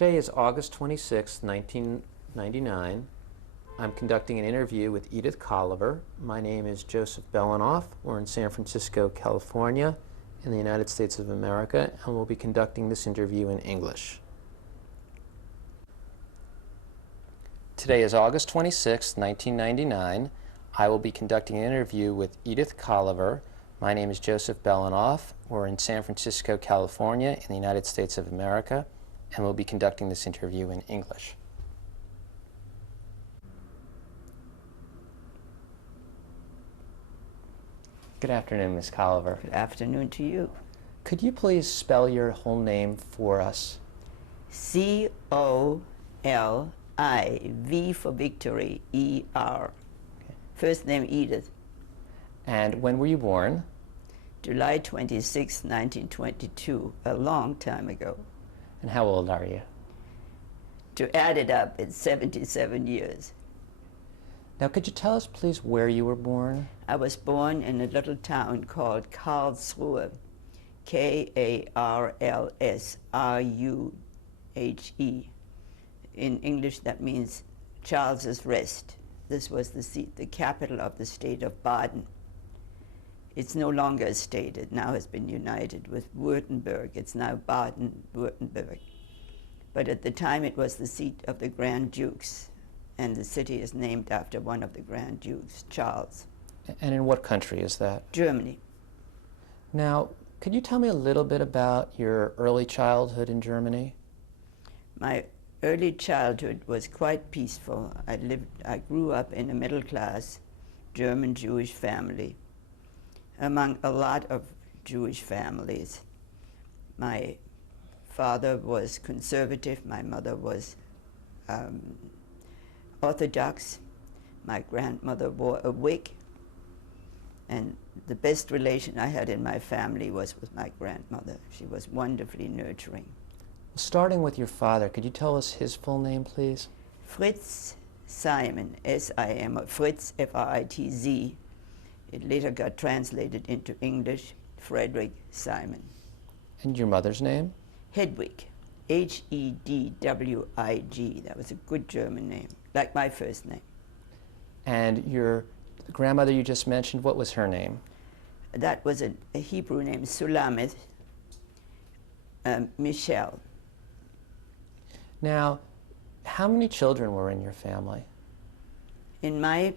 Today is August 26, 1999. I'm conducting an interview with Edith Colliver. My name is Joseph Belanoff. We're in San Francisco, California, in the United States of America, and we'll be conducting this interview in English. Today is August 26, 1999. I will be conducting an interview with Edith Colliver. My name is Joseph Belanoff. We're in San Francisco, California, in the United States of America, and we'll be conducting this interview in English. Good afternoon, Ms. Colliver. Good afternoon to you. Could you please spell your whole name for us? C-O-L-I, V for Victory, E-R. Okay. First name Edith. And when were you born? July 26, 1922, a long time ago. And how old are you? To add it up, it's 77 years. Now, could you tell us, please, where you were born? I was born in a little town called Karlsruhe, K-A-R-L-S-R-U-H-E. In English, that means Charles's Rest. This was the seat, the capital of the state of Baden. It's no longer a state. It now has been united with Württemberg. It's now Baden-Württemberg. But at the time, it was the seat of the Grand Dukes, and the city is named after one of the Grand Dukes, Charles. And in what country is that? Germany. Now, could you tell me a little bit about your early childhood in Germany? My early childhood was quite peaceful. I grew up in a middle-class German Jewish family, among a lot of Jewish families. My father was conservative, my mother was Orthodox, my grandmother wore a wig, and the best relation I had in my family was with my grandmother. She was wonderfully nurturing. Starting with your father, could you tell us his full name, please? Fritz Simon, S-I-M, or Fritz, F-R-I-T-Z. It later got translated into English, Frederick Simon. And your mother's name? Hedwig, H-E-D-W-I-G. That was a good German name, like my first name. And your grandmother you just mentioned, what was her name? That was a Hebrew name, Sulamith Michelle. Now, how many children were in your family? In my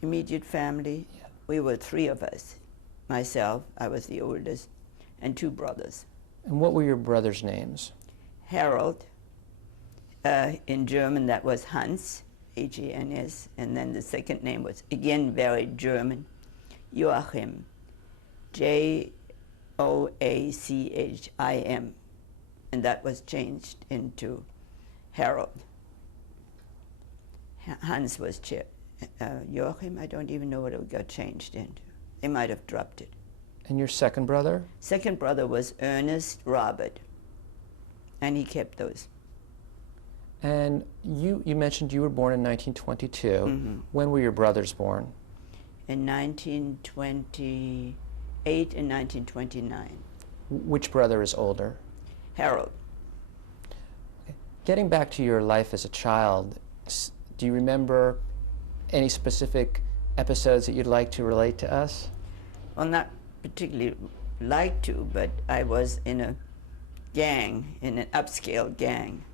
immediate family, we were three of us. Myself, I was the oldest, and two brothers. And what were your brothers' names? Harold, in German that was Hans, H-E-N-S, and then the second name was, again very German, Joachim, J-O-A-C-H-I-M, and that was changed into Harold. Hans was Joachim, I don't even know what it got changed into. They might have dropped it. And your second brother? Second brother was Ernest Robert, and he kept those. And you mentioned you were born in 1922. Mm-hmm. When were your brothers born? In 1928 and 1929. Which brother is older? Harold. Okay. Getting back to your life as a child, do you remember any specific episodes that you'd like to relate to us? Well, not particularly like to, but I was in a gang, in an upscale gang.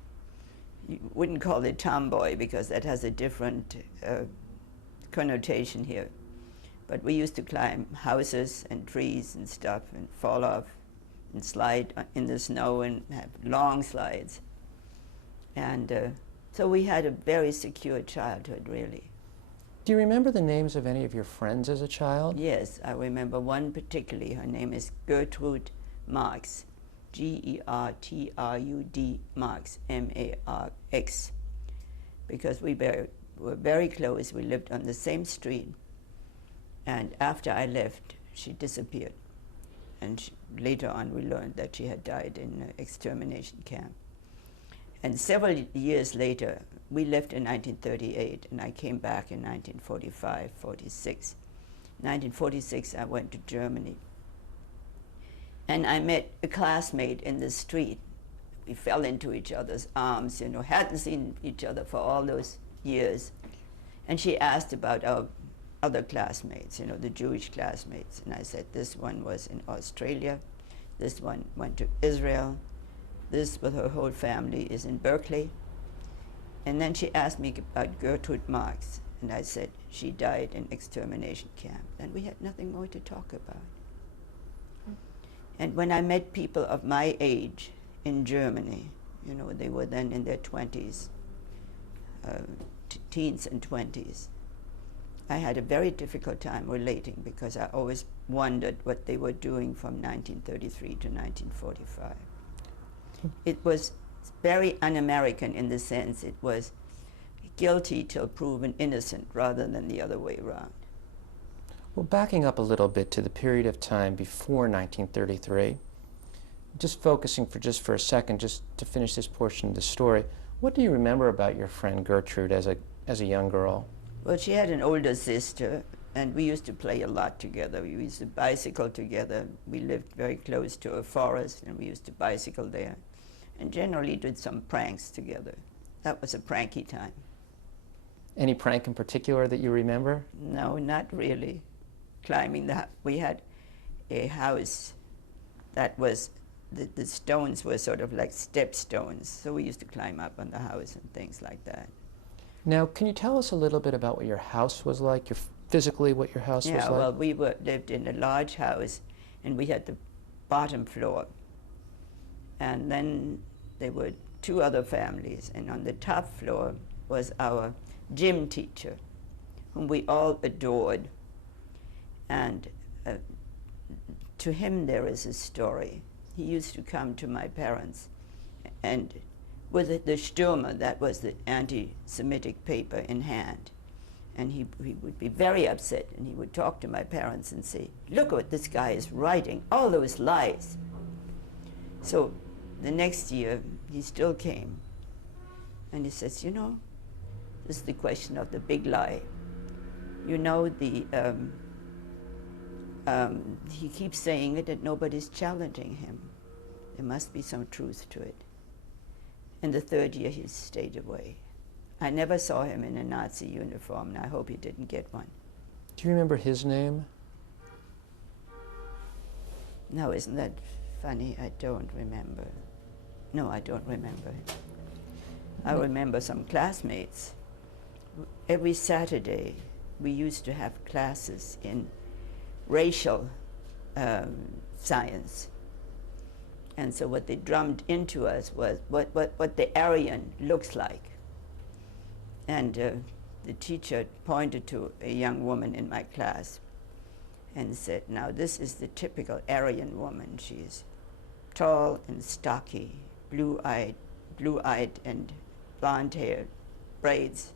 You wouldn't call it tomboy because that has a different connotation here. But we used to climb houses and trees and stuff and fall off and slide in the snow and have long slides. And so we had a very secure childhood, really. Do you remember the names of any of your friends as a child? Yes, I remember one particularly. Her name is Gertrude Marx, G-E-R-T-R-U-D Marx, M-A-R-X, because we were very close. We lived on the same street, and after I left, she disappeared. And later on, we learned that she had died in an extermination camp. And several years later, we left in 1938, and I came back in 1945, 46. 1946, I went to Germany. And I met a classmate in the street we fell into each other's arms, you know, hadn't seen each other for all those years. And she asked about our other classmates, you know, the Jewish classmates. And I said, this one was in Australia, this one went to Israel, this with her whole family is in Berkeley. And then she asked me about Gertrude Marx, and I said, she died in extermination camp. And we had nothing more to talk about. And when I met people of my age in Germany, you know, they were then in their 20s, teens and 20s, I had a very difficult time relating because I always wondered what they were doing from 1933 to 1945. It was very un-American in the sense it was guilty till proven innocent rather than the other way around. Well, backing up a little bit to the period of time before 1933, just focusing for a second, just to finish this portion of the story, what do you remember about your friend Gertrude as a young girl? Well, she had an older sister, and we used to play a lot together. We used to bicycle together. We lived very close to a forest, and we used to bicycle there, and generally did some pranks together. That was a pranky time. Any prank in particular that you remember? No, not really. Climbing we had a house that was, the stones were sort of like step stones, so we used to climb up on the house and things like that. Now, can you tell us a little bit about what your house was like, physically what your house was like? Yeah, well, we lived in a large house, and we had the bottom floor. And then there were two other families, and on the top floor was our gym teacher, whom we all adored. And to him there is a story. He used to come to my parents, and with the Stürmer, that was the anti-Semitic paper, in hand. And he would be very upset, and he would talk to my parents and say, look what this guy is writing, all those lies. So the next year, he still came, and he says, you know, this is the question of the big lie. You know, he keeps saying it, and nobody's challenging him. There must be some truth to it. In the third year, he stayed away. I never saw him in a Nazi uniform, and I hope he didn't get one. Do you remember his name? No, isn't that funny? I don't remember. No, I don't remember. I remember some classmates. Every Saturday, we used to have classes in racial science. And so what they drummed into us was what the Aryan looks like. And the teacher pointed to a young woman in my class and said, now this is the typical Aryan woman. She's tall and stocky, blue-eyed and blonde hair, braids.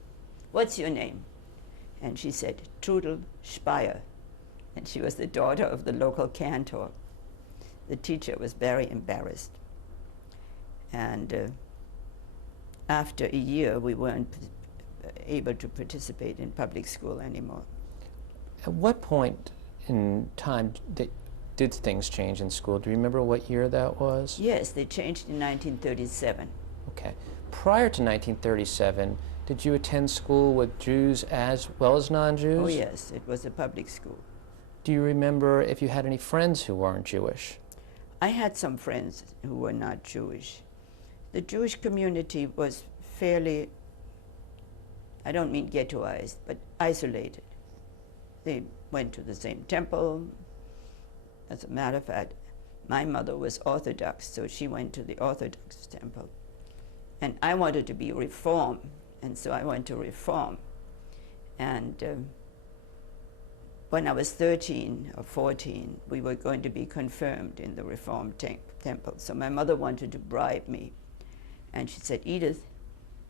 What's your name? And she said, Trudel Speyer. And she was the daughter of the local cantor. The teacher was very embarrassed. And after a year, we weren't able to participate in public school anymore. At what point in time did things change in school? Do you remember what year that was? Yes, they changed in 1937. Okay. Prior to 1937, did you attend school with Jews as well as non-Jews? Oh yes, it was a public school. Do you remember if you had any friends who weren't Jewish? I had some friends who were not Jewish. The Jewish community was fairly, I don't mean ghettoized, but isolated. They went to the same temple. As a matter of fact, my mother was Orthodox, so she went to the Orthodox temple. And I wanted to be Reform, and so I went to Reform. And when I was 13 or 14, we were going to be confirmed in the Reform temple. So my mother wanted to bribe me. And she said, Edith,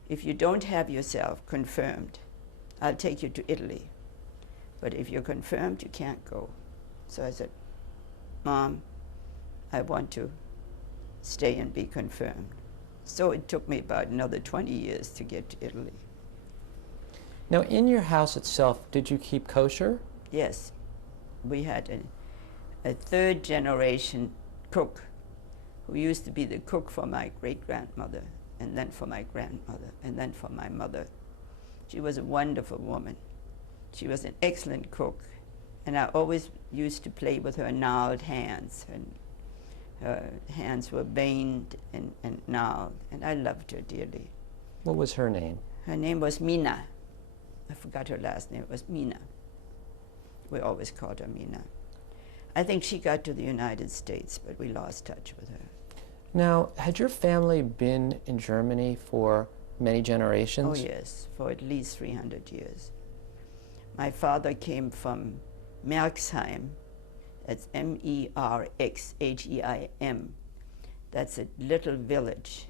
if you don't have yourself confirmed, I'll take you to Italy. But if you're confirmed, you can't go. So I said, Mom, I want to stay and be confirmed. So it took me about another 20 years to get to Italy. Now, in your house itself, did you keep kosher? Yes. We had a third generation cook who used to be the cook for my great-grandmother, and then for my grandmother, and then for my mother. She was a wonderful woman. She was an excellent cook, and I always used to play with her gnarled hands. Her hands were veined and gnarled, and I loved her dearly. What was her name? Her name was Mina. I forgot her last name. It was Mina. We always called her Mina. I think she got to the United States, but we lost touch with her. Now, had your family been in Germany for many generations? Oh, yes, for at least 300 years. My father came from Merxheim. That's Merxheim. That's a little village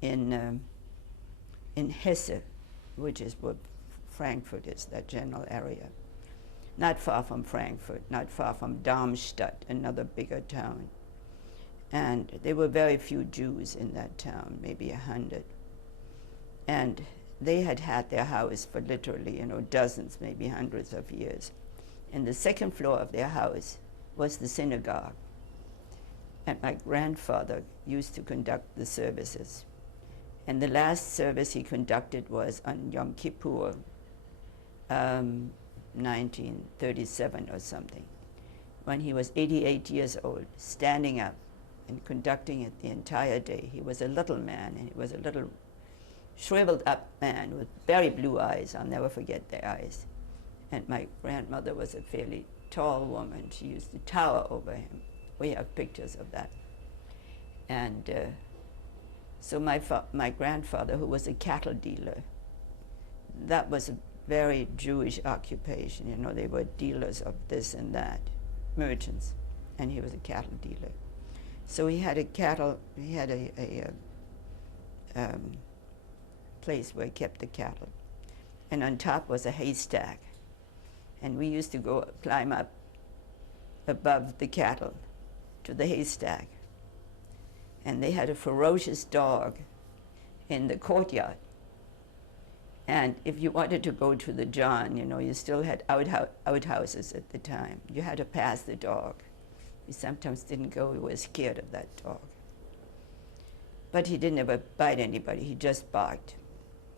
in Hesse, which is where Frankfurt is, that general area. Not far from Frankfurt, not far from Darmstadt, another bigger town. And there were very few Jews in that town, maybe 100. And they had had their house for literally, dozens, maybe hundreds of years. And the second floor of their house was the synagogue. And my grandfather used to conduct the services. And the last service he conducted was on Yom Kippur, 1937 or something, when he was 88 years old, standing up and conducting it the entire day. He was a little man, and he was a little shriveled up man with very blue eyes. I'll never forget their eyes. And my grandmother was a fairly tall woman. She used to tower over him. We have pictures of that. And so my grandfather, who was a cattle dealer, that was a very Jewish occupation. They were dealers of this and that, merchants, and he was a cattle dealer. So he had a place where he kept the cattle. And on top was a haystack. And we used to climb up above the cattle to the haystack. And they had a ferocious dog in the courtyard. And if you wanted to go to the John, you still had outhouses at the time. You had to pass the dog. We sometimes didn't go. We were scared of that dog. But he didn't ever bite anybody. He just barked.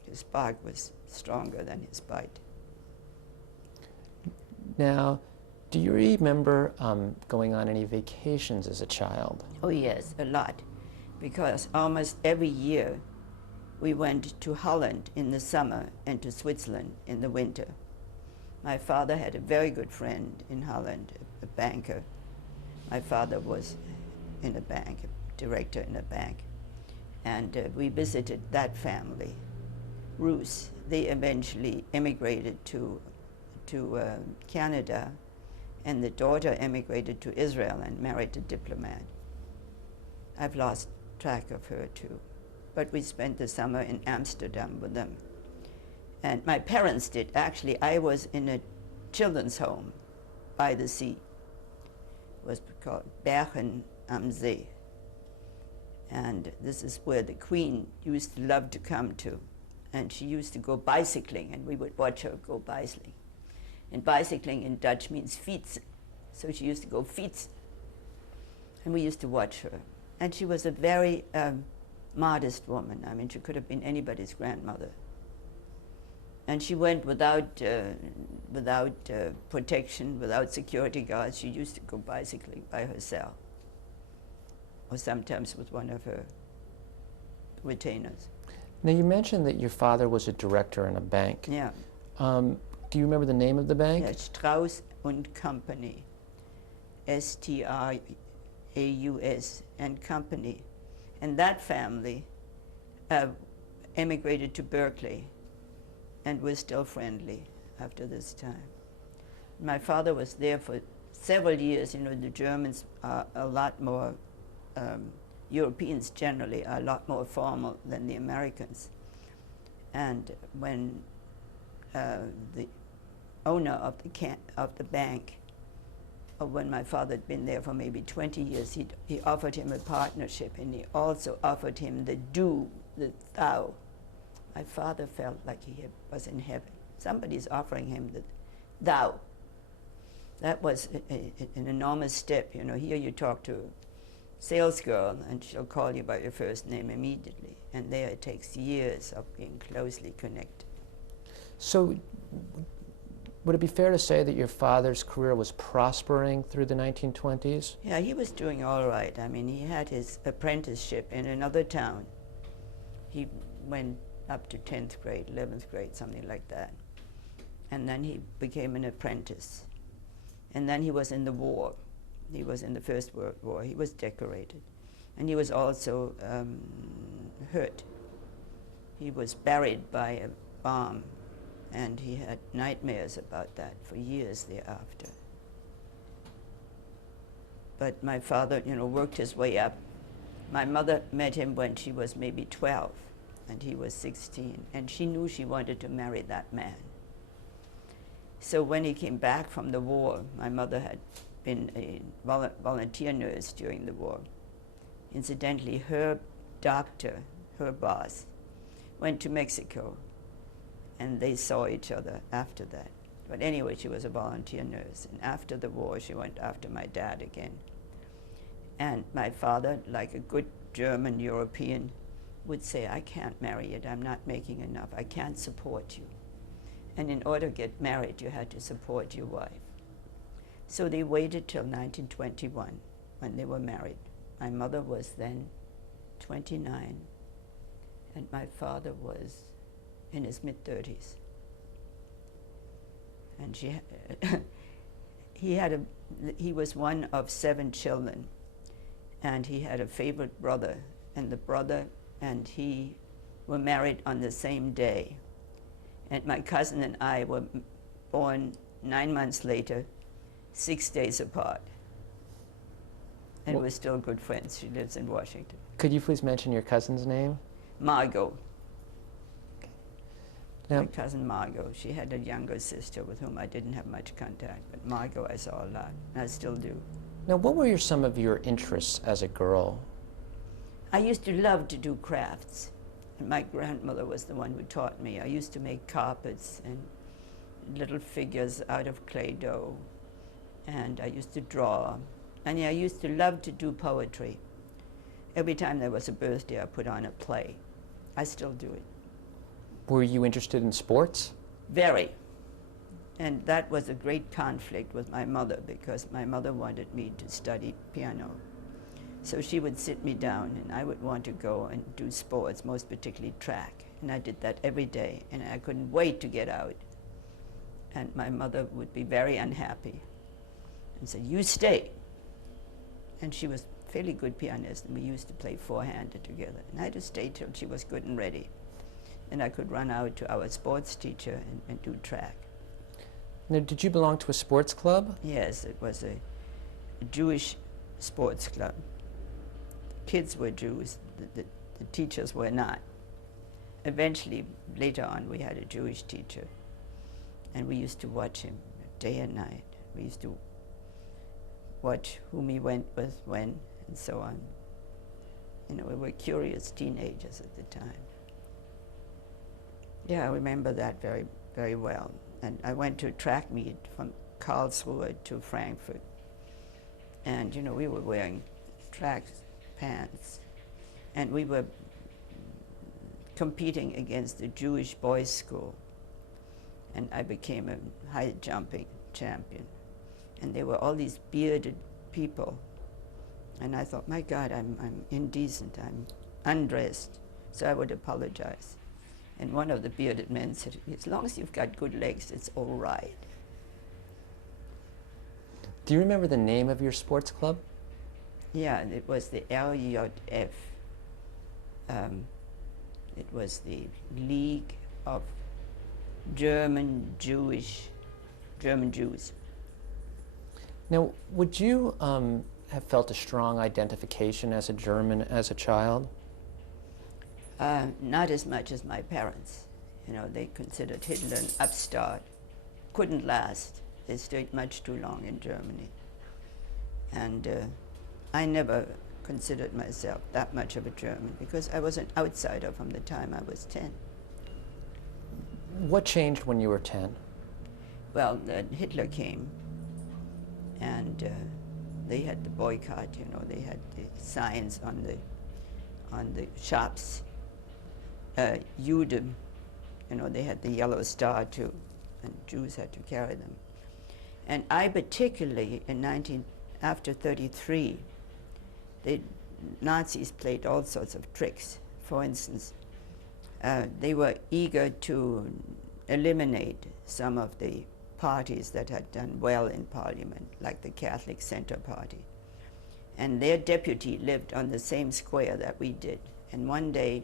His bark was stronger than his bite. Now, do you remember going on any vacations as a child? Oh, yes, a lot. Because almost every year we went to Holland in the summer and to Switzerland in the winter. My father had a very good friend in Holland, a banker. My father was in a bank, a director in a bank. And we visited that family, Roos. They eventually emigrated to Canada, and the daughter emigrated to Israel and married a diplomat. I've lost track of her too. But we spent the summer in Amsterdam with them. And my parents did. Actually, I was in a children's home by the sea. It was called Bergen am See. And this is where the Queen used to love to come to. And she used to go bicycling, and we would watch her go bicycling. And bicycling in Dutch means fietsen. So she used to go fietsen. And we used to watch her. And she was a very modest woman. I mean, she could have been anybody's grandmother. And she went without protection, without security guards. She used to go bicycling by herself, or sometimes with one of her retainers. Now, you mentioned that your father was a director in a bank. Yeah. Do you remember the name of the bank? Yeah, Strauss and Company, S-T-R-A-U-S and Company. And that family emigrated to Berkeley and was still friendly after this time. My father was there for several years. The Germans are a lot more, Europeans generally are a lot more formal than the Americans. And when the owner of the bank, when my father had been there for maybe 20 years, he offered him a partnership, and he also offered him the du, the thou. My father felt like he was in heaven. Somebody's offering him the thou. That was an enormous step. Here you talk to sales girl, and she'll call you by your first name immediately. And there it takes years of being closely connected. So, would it be fair to say that your father's career was prospering through the 1920s? Yeah, he was doing all right. I mean, he had his apprenticeship in another town. He went up to 10th grade, 11th grade, something like that. And then he became an apprentice. And then he was in the war. He was in the First World War. He was decorated. And he was also hurt. He was buried by a bomb, and he had nightmares about that for years thereafter. But my father, worked his way up. My mother met him when she was maybe 12, and he was 16, and she knew she wanted to marry that man. So when he came back from the war, my mother had been a volunteer nurse during the war. Incidentally, her doctor, her boss, went to Mexico, and they saw each other after that. But anyway, she was a volunteer nurse, and after the war, she went after my dad again. And my father, like a good German European, would say, I can't marry you, I'm not making enough, I can't support you. And in order to get married, you had to support your wife. So they waited till 1921 when they were married. My mother was then 29, and my father was in his mid-30s. And he was one of 7 children, and he had a favorite brother, and the brother and he were married on the same day. And my cousin and I were born 9 months later, 6 days apart. And we're still good friends. She lives in Washington. Could you please mention your cousin's name? Margot. Now, My cousin Margot. She had a younger sister with whom I didn't have much contact, but Margot I saw a lot, and I still do. now, what were some of your interests as a girl? I used to love to do crafts. And my grandmother was the one who taught me. I used to make carpets and little figures out of clay dough. And I used to draw. And I used to love to do poetry. Every time there was a birthday, I put on a play. I still do it. Were you interested in sports? Very. And that was a great conflict with my mother, because my mother wanted me to study piano. So she would sit me down, and I would want to go and do sports, most particularly track. And I did that every day, and I couldn't wait to get out. And my mother would be very unhappy and said, you stay. And she was a fairly good pianist, and we used to play four-handed together. And I had to stay till she was good and ready. And I could run out to our sports teacher and do track. Now, did you belong to a sports club? Yes, it was a Jewish sports club. Kids were Jews, the teachers were not. Eventually, later on, we had a Jewish teacher, and we used to watch him day and night. We used to watch whom he went with, when, and so on. We were curious teenagers at the time. Yeah, I remember that very, very well. And I went to a track meet from Karlsruhe to Frankfurt. And, we were wearing track pants. And we were competing against the Jewish boys' school. And I became a high jumping champion. And there were all these bearded people. And I thought, my God, I'm indecent, I'm undressed. So I would apologize. And one of the bearded men said, as long as you've got good legs, it's all right. Do you remember the name of your sports club? Yeah, it was the LJF. It was the League of German Jews. Now, would you have felt a strong identification as a German as a child? Not as much as my parents. They considered Hitler an upstart. Couldn't last. They stayed much too long in Germany. And I never considered myself that much of a German, because I was an outsider from the time I was 10. What changed when you were 10? Well, Hitler came, and They had the boycott, you know, they had the signs on the shops. Juden, you know, they had the yellow star too, and Jews had to carry them. And I particularly, after 33, the Nazis played all sorts of tricks. For instance, they were eager to eliminate some of the parties that had done well in Parliament, like the Catholic Center Party. And their deputy lived on the same square that we did. And one day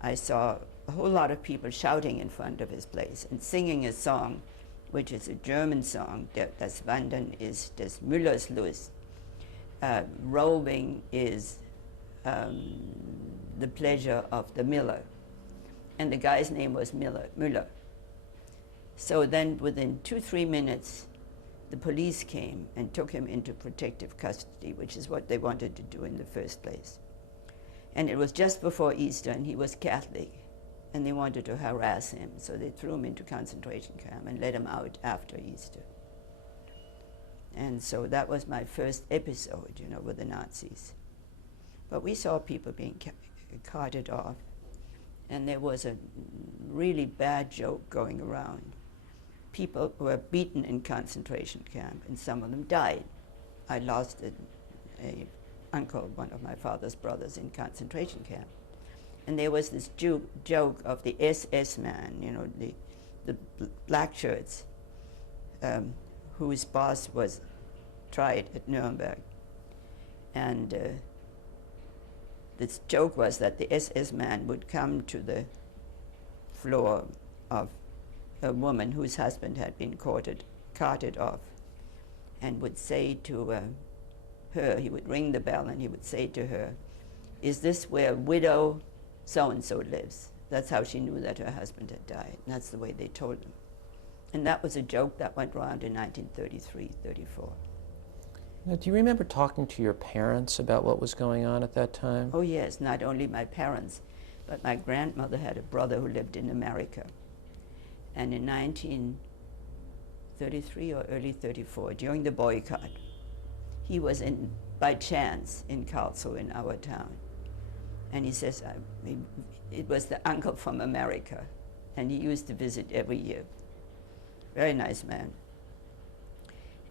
I saw a whole lot of people shouting in front of his place and singing a song, which is a German song. Das Wandern ist des Müllers Lust. Roving is the pleasure of the miller. And the guy's name was Müller. So then within 2-3 minutes, the police came and took him into protective custody, which is what they wanted to do in the first place. And it was just before Easter, and he was Catholic, and they wanted to harass him, so they threw him into concentration camp and let him out after Easter. And so that was my first episode, you know, with the Nazis. But we saw people being carted off, and there was a really bad joke going around. People were beaten in concentration camp, and some of them died. I lost a uncle, one of my father's brothers, in concentration camp. And there was this joke of the SS man, you know, the black shirts, whose boss was tried at Nuremberg. And this joke was that the SS man would come to the floor of a woman whose husband had been carted off, and would say to her, he would ring the bell and he would say to her, "Is this where widow so-and-so lives?" That's how she knew that her husband had died. And that's the way they told him. And that was a joke that went around in 1933, 34. Now, do you remember talking to your parents about what was going on at that time? Oh yes, not only my parents, but my grandmother had a brother who lived in America. And in 1933 or early 34, during the boycott, he was by chance in Karlsruhe, in our town. And he says, it was the uncle from America, and he used to visit every year. Very nice man.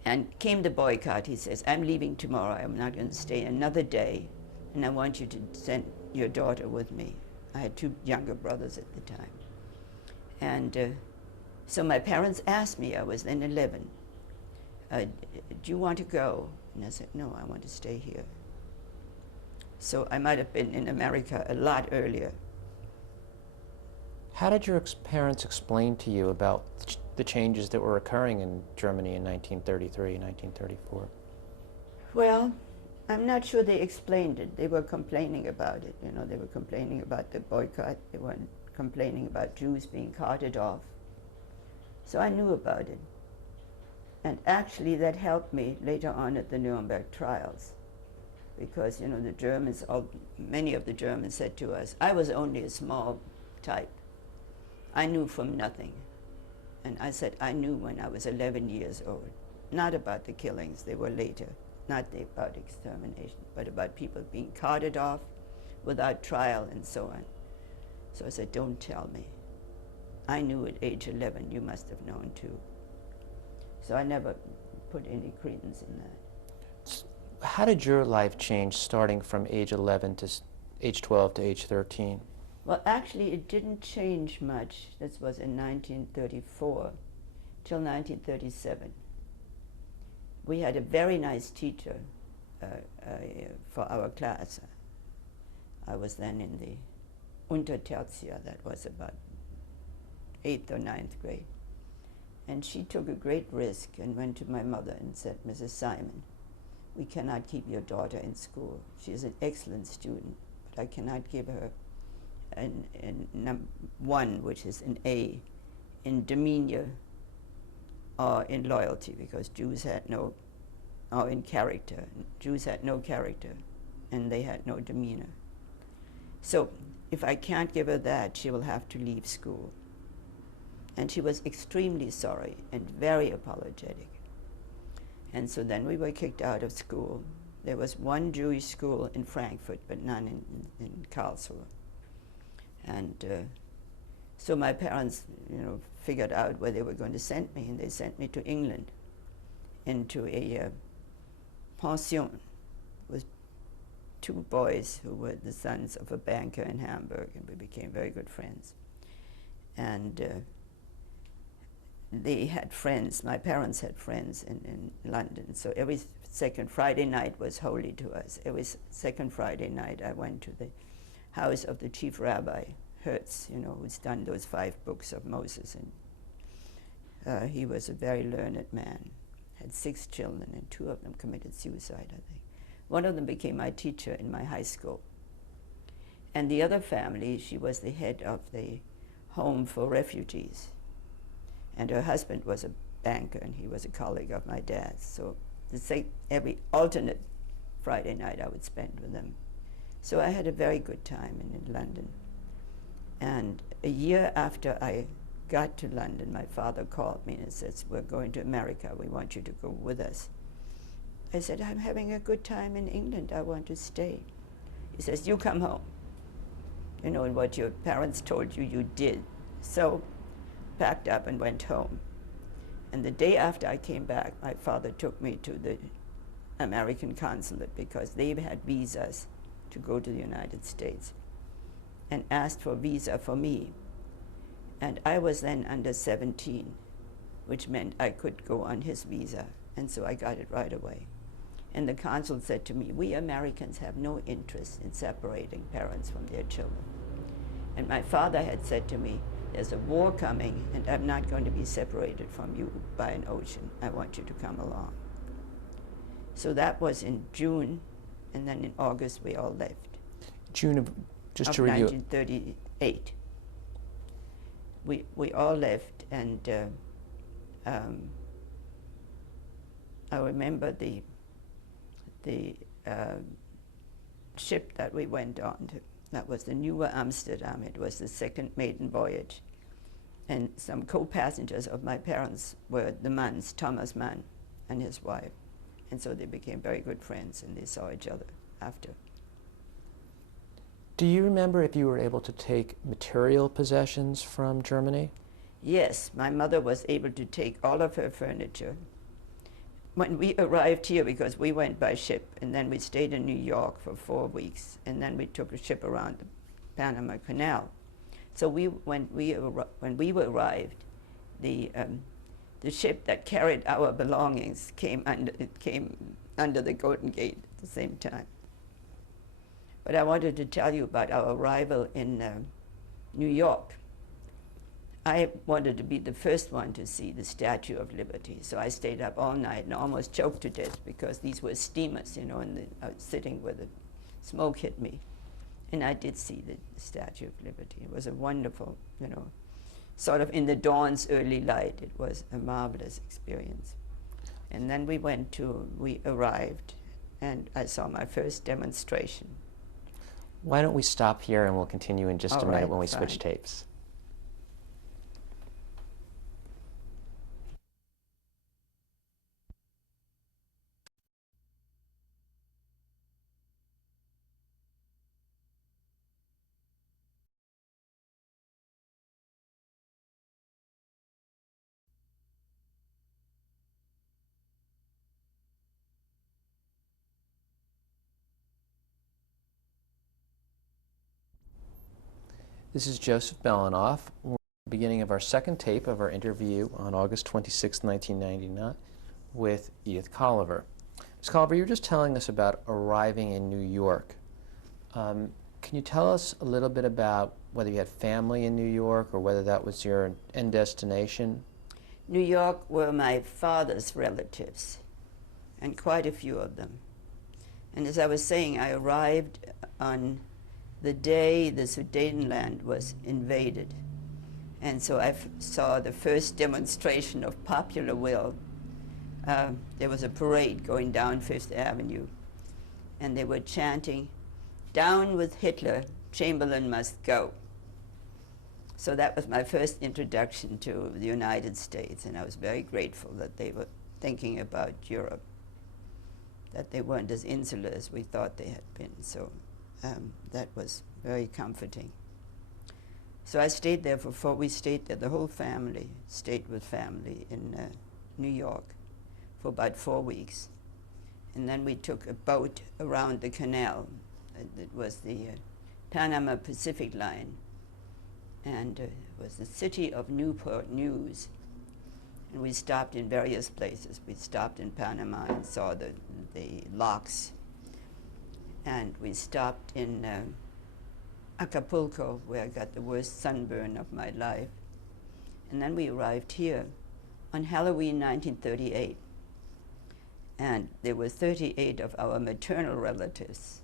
And came the boycott, he says, "I'm leaving tomorrow, I'm not going to stay another day, and I want you to send your daughter with me." I had 2 younger brothers at the time. And so my parents asked me, I was then 11, "Do you want to go?" And I said, "No, I want to stay here." So I might have been in America a lot earlier. How did your parents explain to you about the changes that were occurring in Germany in 1933, 1934? Well, I'm not sure they explained it. They were complaining about it. You know, they were complaining about the boycott. They were complaining about Jews being carted off. So I knew about it. And actually that helped me later on at the Nuremberg trials. Because, you know, the Germans, many of the Germans said to us, I was only a small type. I knew from nothing. And I said, I knew when I was 11 years old. Not about the killings, they were later. Not about extermination, but about people being carted off without trial and so on. So I said, don't tell me. I knew at age 11, you must have known too. So I never put any credence in that. How did your life change starting from age 11 to age 12 to age 13? Well, actually, it didn't change much. This was in 1934 till 1937. We had a very nice teacher for our class. I was then in the Untertertia, that was about 8th or 9th grade. And she took a great risk and went to my mother and said, Mrs. Simon, we cannot keep your daughter in school. She is an excellent student, but I cannot give her one, which is an A, in demeanor or in loyalty, because Jews had no, or in character. Jews had no character, and they had no demeanor. So if I can't give her that, she will have to leave school. And she was extremely sorry and very apologetic. And so then we were kicked out of school. There was one Jewish school in Frankfurt, but none in Karlsruhe. And so my parents, figured out where they were going to send me, and they sent me to England into a pension with two boys who were the sons of a banker in Hamburg, and we became very good friends. And they had friends, my parents had friends in London, so every second Friday night was holy to us. Every second Friday night I went to the house of the chief rabbi, Hertz, who's done those 5 books of Moses. And he was a very learned man, had 6 children, and 2 of them committed suicide, I think. One of them became my teacher in my high school. And the other family, she was the head of the home for refugees. And her husband was a banker, and he was a colleague of my dad's. So every alternate Friday night I would spend with them. So I had a very good time in London. And a year after I got to London, my father called me and says, "We're going to America. We want you to go with us." I said, "I'm having a good time in England. I want to stay." He says, "You come home. And what your parents told you, you did." So packed up and went home. And the day after I came back, my father took me to the American consulate because they had visas to go to the United States, and asked for a visa for me. And I was then under 17, which meant I could go on his visa. And so I got it right away. And the consul said to me, "We Americans have no interest in separating parents from their children." And my father had said to me, "There's a war coming, and I'm not going to be separated from you by an ocean. I want you to come along." So that was in June, and then in August we all left. June of, just of to review. 1938. We all left, and I remember the ship that we went on to. That was the Nieuwe Amsterdam. It was the second maiden voyage. And some co-passengers of my parents were the Manns, Thomas Mann and his wife. And so they became very good friends, and they saw each other after. Do you remember if you were able to take material possessions from Germany? Yes, my mother was able to take all of her furniture. When we arrived here, because we went by ship, and then we stayed in New York for 4 weeks, and then we took a ship around the Panama Canal. So when we arrived, the ship that carried our belongings came under the Golden Gate at the same time. But I wanted to tell you about our arrival in New York. I wanted to be the first one to see the Statue of Liberty, so I stayed up all night and almost choked to death because these were steamers, and I was sitting where the smoke hit me. And I did see the Statue of Liberty. It was a wonderful, sort of in the dawn's early light. It was a marvelous experience. And then we arrived, and I saw my first demonstration. Why don't we stop here, and we'll continue in just a minute when we fine. switch tapes. This is Joseph Belanoff. We're at the beginning of our second tape of our interview on August 26, 1999 with Edith Colliver. Ms. Colliver, you were just telling us about arriving in New York. Can you tell us a little bit about whether you had family in New York or whether that was your end destination? New York were my father's relatives, and quite a few of them. And as I was saying, I arrived on the day the Sudetenland was invaded. And so I saw the first demonstration of popular will. There was a parade going down Fifth Avenue, and they were chanting, "Down with Hitler, Chamberlain must go." So that was my first introduction to the United States, and I was very grateful that they were thinking about Europe, that they weren't as insular as we thought they had been. So that was very comforting. So I stayed there we stayed there, the whole family stayed with family in New York for about 4 weeks. And then we took a boat around the canal. It was the Panama Pacific Line. And it was the city of Newport News. And we stopped in various places. We stopped in Panama and saw the locks. And we stopped in Acapulco, where I got the worst sunburn of my life. And then we arrived here on Halloween 1938. And there were 38 of our maternal relatives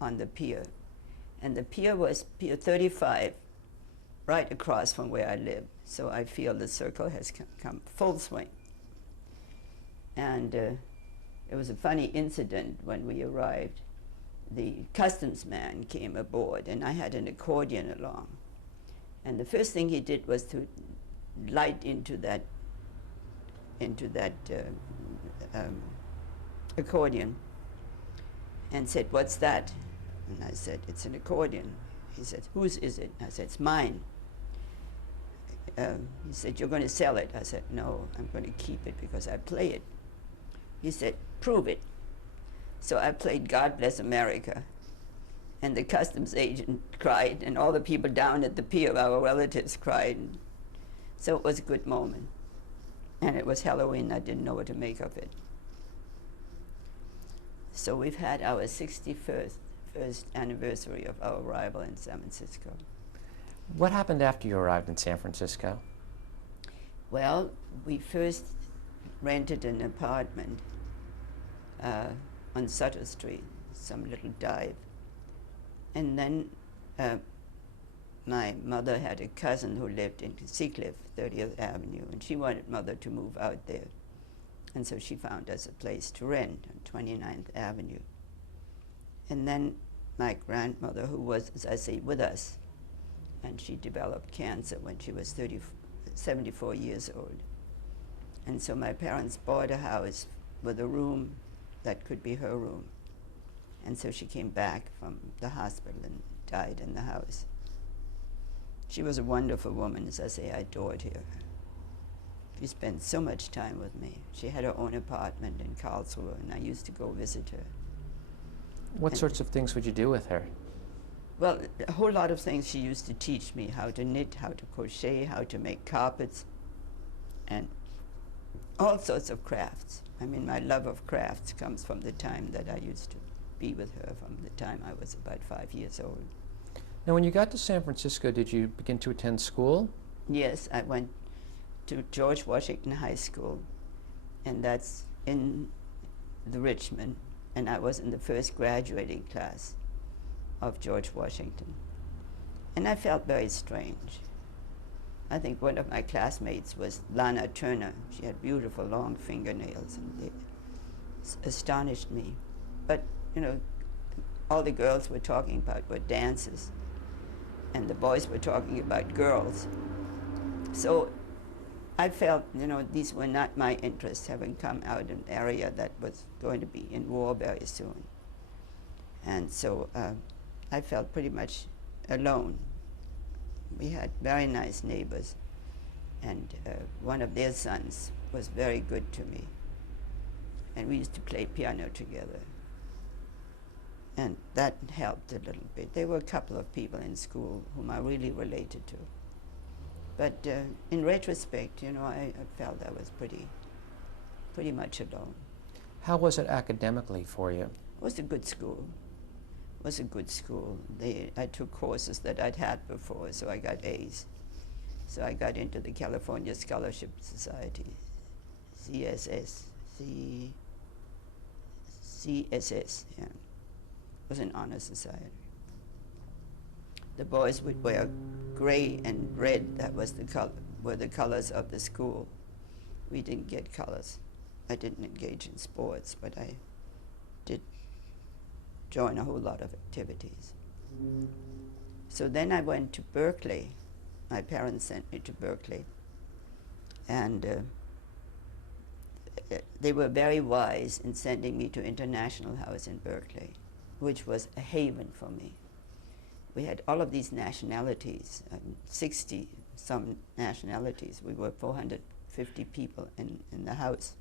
on the pier. And the pier was Pier 35, right across from where I live. So I feel the circle has come full swing. And it was a funny incident when we arrived. The customs man came aboard, and I had an accordion along. And the first thing he did was to light into that accordion and said, "What's that?" And I said, "It's an accordion." He said, "Whose is it?" I said, "It's mine." He said, "You're going to sell it?" I said, "No, I'm going to keep it because I play it." He said, "Prove it." So I played God Bless America, and the customs agent cried, and all the people down at the pier, our relatives, cried. So it was a good moment. And it was Halloween. I didn't know what to make of it. So we've had our 61st anniversary of our arrival in San Francisco. What happened after you arrived in San Francisco? Well, we first rented an apartment on Sutter Street, some little dive. And then my mother had a cousin who lived in Seacliff, 30th Avenue, and she wanted Mother to move out there. And so she found us a place to rent on 29th Avenue. And then my grandmother, who was, as I say, with us, and she developed cancer when she was 74 years old. And so my parents bought a house with a room that could be her room. And so she came back from the hospital and died in the house. She was a wonderful woman, as I say. I adored her. She spent so much time with me. She had her own apartment in Karlsruhe, and I used to go visit her. What sorts of things would you do with her? Well, a whole lot of things. She used to teach me how to knit, how to crochet, how to make carpets, and all sorts of crafts. I mean, my love of crafts comes from the time that I used to be with her, from the time I was about 5 years old. Now, when you got to San Francisco, did you begin to attend school? Yes, I went to George Washington High School, and that's in the Richmond, and I was in the first graduating class of George Washington. And I felt very strange. I think one of my classmates was Lana Turner. She had beautiful long fingernails, and they astonished me. But, you know, all the girls were talking about were dances, and the boys were talking about girls. So I felt, you know, these were not my interests, having come out in an area that was going to be in war very soon. And so I felt pretty much alone. We had very nice neighbors, and one of their sons was very good to me. And we used to play piano together. And that helped a little bit. There were a couple of people in school whom I really related to. But in retrospect, you know, I felt I was pretty much alone. How was it academically for you? It was a good school. It was a good school. I took courses that I'd had before, so I got A's. So I got into the California Scholarship Society, CSS, CSS, yeah. It was an honor society. The boys would wear gray and red. That was were the colors of the school. We didn't get colors. I didn't engage in sports, but I did join a whole lot of activities. So then I went to Berkeley. My parents sent me to Berkeley. And they were very wise in sending me to International House in Berkeley, which was a haven for me. We had all of these nationalities, 60 some nationalities. We were 450 people in the house.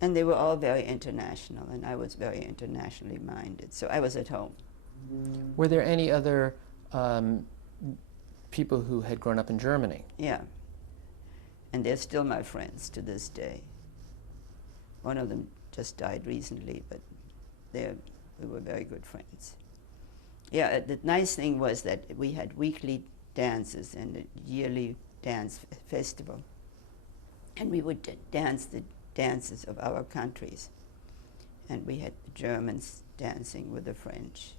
And they were all very international, and I was very internationally minded, so I was at home. Were there any other people who had grown up in Germany? Yeah. And they're still my friends to this day. One of them just died recently, but we were very good friends. Yeah, the nice thing was that we had weekly dances and a yearly dance festival. And we would dance the dances of our countries. And we had the Germans dancing with the French,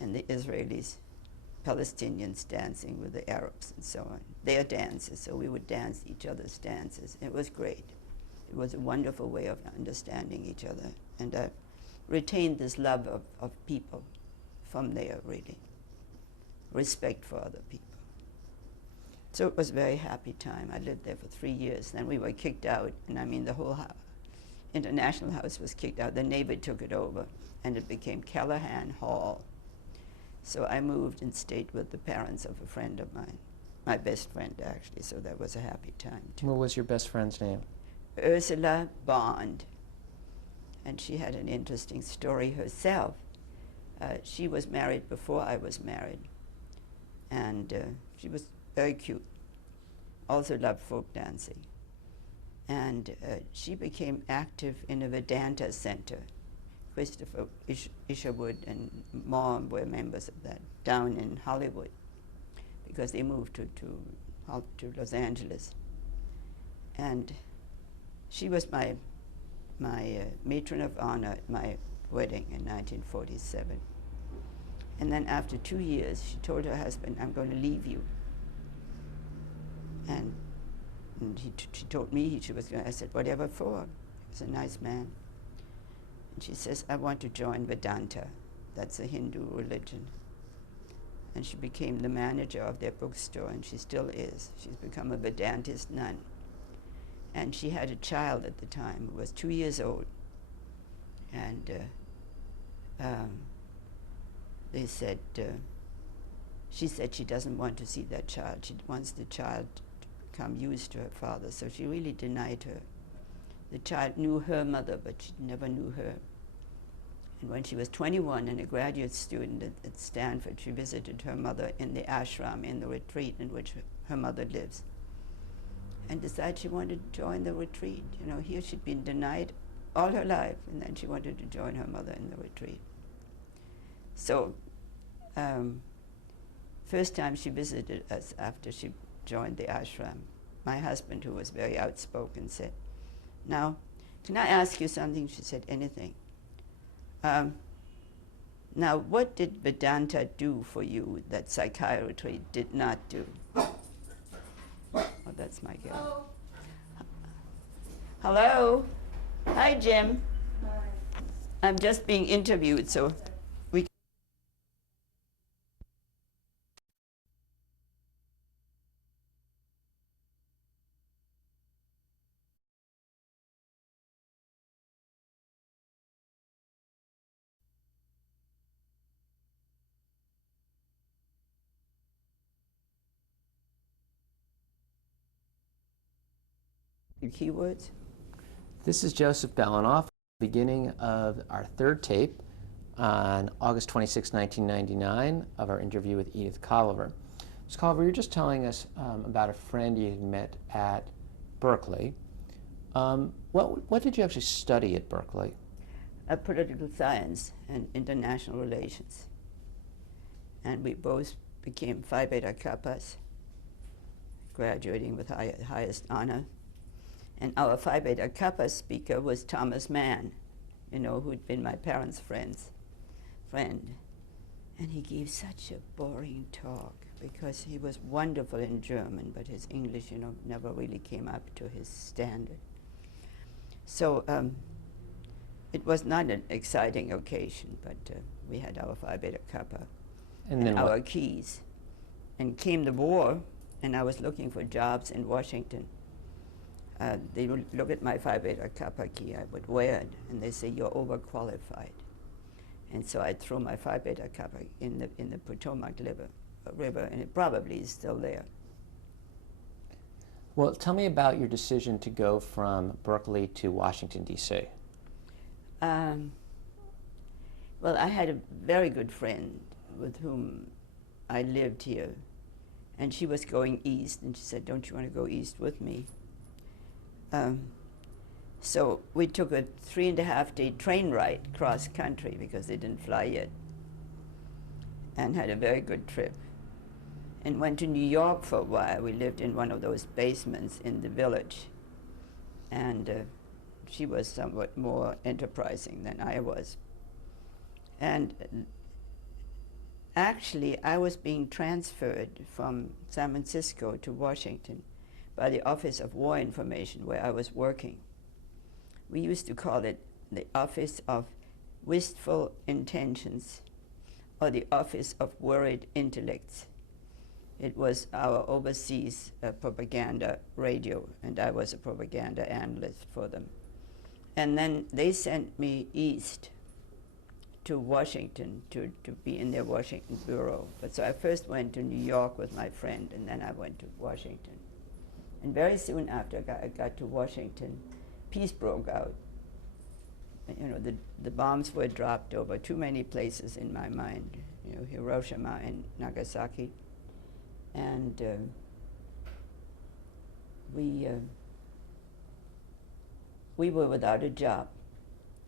and the Israelis, Palestinians dancing with the Arabs, and so on. Their dances, so we would dance each other's dances. It was great. It was a wonderful way of understanding each other. And I retained this love of people from there, really. Respect for other people. So it was a very happy time. I lived there for 3 years. Then we were kicked out, and I mean the whole International House was kicked out. The neighbor took it over, and it became Callahan Hall. So I moved and stayed with the parents of a friend of mine, my best friend, actually, so that was a happy time, too. What was your best friend's name? Ursula Bond, and she had an interesting story herself. She was married before I was married, and she was very cute, also loved folk dancing. And she became active in a Vedanta center. Christopher Isherwood and Mom were members of that, down in Hollywood, because they moved to Los Angeles. And she was my matron of honor at my wedding in 1947. And then after 2 years, she told her husband, "I'm going to leave you." And she told me she was going. I said, "Whatever for?" He was a nice man. And she says, "I want to join Vedanta." That's a Hindu religion. And she became the manager of their bookstore, and she still is. She's become a Vedantist nun. And she had a child at the time who was 2 years old. And they said, she said she doesn't want to see that child. She wants the child to become used to her father. So she really denied her. The child knew her mother, but she never knew her. And when she was 21 and a graduate student at Stanford, she visited her mother in the ashram, in the retreat in which her mother lives, and decided she wanted to join the retreat. You know, here she'd been denied all her life, and then she wanted to join her mother in the retreat. So, first time she visited us after she joined the ashram, my husband, who was very outspoken, said, "Now, can I ask you something?" She said, "Anything." Now, what did Vedanta do for you that psychiatry did not do? Oh, that's my girl. Hello. Hi, Jim. Hi. I'm just being interviewed, so we. Keywords. This is Joseph Belanoff, beginning of our third tape on August 26, 1999, of our interview with Edith Colliver. Ms. Colliver, you're just telling us about a friend you had met at Berkeley. What did you actually study at Berkeley? Political science and international relations. And we both became Phi Beta Kappas, graduating with highest honor. And our Phi Beta Kappa speaker was Thomas Mann, you know, who'd been my parents' friend. And he gave such a boring talk because he was wonderful in German, but his English, you know, never really came up to his standard. So it was not an exciting occasion, but we had our Phi Beta Kappa and then our keys. And came the war, and I was looking for jobs in Washington. They would look at my Phi Beta Kappa key, I would wear it, and they say, you're overqualified. And so I threw my Phi Beta Kappa in the Potomac River, and it probably is still there. Well, tell me about your decision to go from Berkeley to Washington, D.C. Well, I had a very good friend with whom I lived here, and she was going east, and she said, don't you want to go east with me? So we took a 3.5-day train ride cross country because they didn't fly yet, and had a very good trip. And went to New York for a while. We lived in one of those basements in the Village. And she was somewhat more enterprising than I was. And actually, I was being transferred from San Francisco to Washington by the Office of War Information, where I was working. We used to call it the Office of Wistful Intentions, or the Office of Worried Intellects. It was our overseas propaganda radio, and I was a propaganda analyst for them. And then they sent me east to Washington to be in their Washington bureau. But so I first went to New York with my friend, and then I went to Washington. And very soon after I got to Washington, peace broke out. You know, the bombs were dropped over too many places in my mind, you know, Hiroshima and Nagasaki. And we were without a job.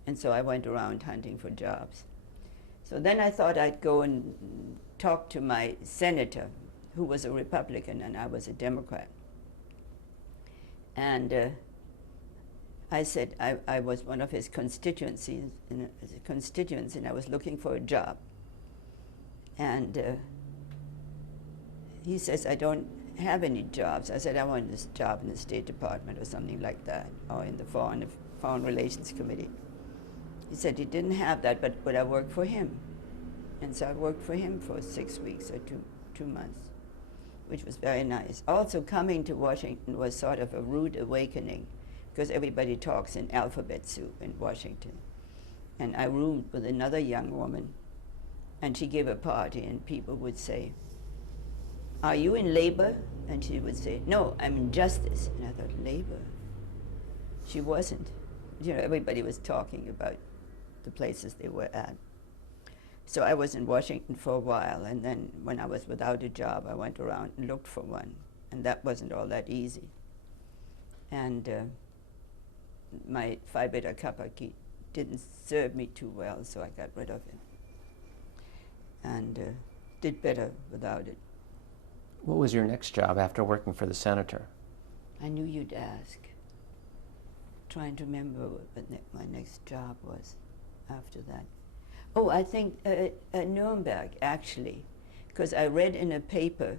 And so I went around hunting for jobs. So then I thought I'd go and talk to my senator, who was a Republican and I was a Democrat. And I said I was one of his constituents, and I was looking for a job. And he says, I don't have any jobs. I said, I want this job in the State Department or something like that, or in the Foreign Relations Committee. He said he didn't have that, but would I work for him? And so I worked for him for 6 weeks or two months, which was very nice. Also, coming to Washington was sort of a rude awakening, because everybody talks in alphabet soup in Washington. And I roomed with another young woman, and she gave a party, and people would say, are you in labor? And she would say, no, I'm in justice. And I thought, labor? She wasn't. You know, everybody was talking about the places they were at. So I was in Washington for a while, and then when I was without a job, I went around and looked for one, and that wasn't all that easy. And my Phi Beta Kappa key didn't serve me too well, so I got rid of it, and did better without it. What was your next job after working for the senator? I knew you'd ask. Trying to remember what my next job was after that. Oh, I think Nuremberg, actually, because I read in a paper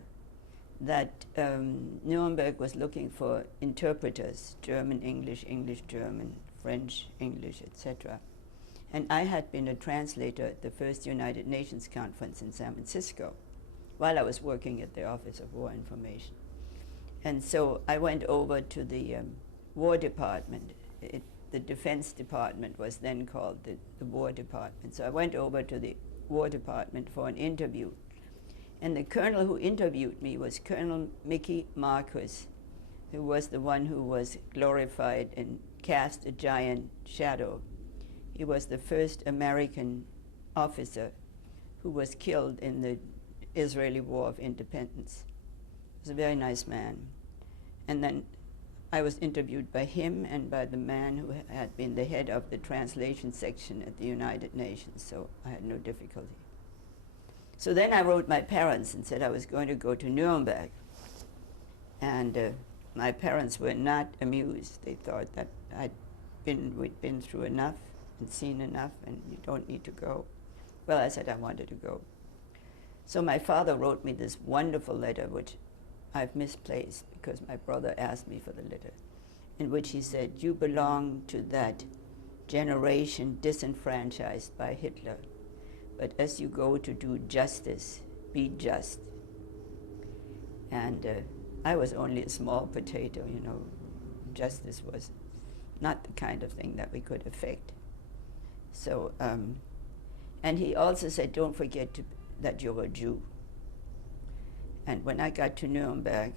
that Nuremberg was looking for interpreters, German, English, English, German, French, English, etc. And I had been a translator at the first United Nations conference in San Francisco while I was working at the Office of War Information. And so I went over to the War Department. The Defense Department was then called the War Department. So I went over to the War Department for an interview. And the colonel who interviewed me was Colonel Mickey Marcus, who was the one who was glorified and cast a giant shadow. He was the first American officer who was killed in the Israeli War of Independence. He was a very nice man. And then I was interviewed by him and by the man who had been the head of the translation section at the United Nations, so I had no difficulty. So then I wrote my parents and said I was going to go to Nuremberg. And my parents were not amused. They thought that we'd been through enough and seen enough, and you don't need to go. Well, I said I wanted to go. So my father wrote me this wonderful letter, which I've misplaced because my brother asked me for the letter, in which he said, you belong to that generation disenfranchised by Hitler, but as you go to do justice, be just. And I was only a small potato, you know, justice was not the kind of thing that we could affect. So, and he also said, don't forget that you're a Jew. And when I got to Nuremberg,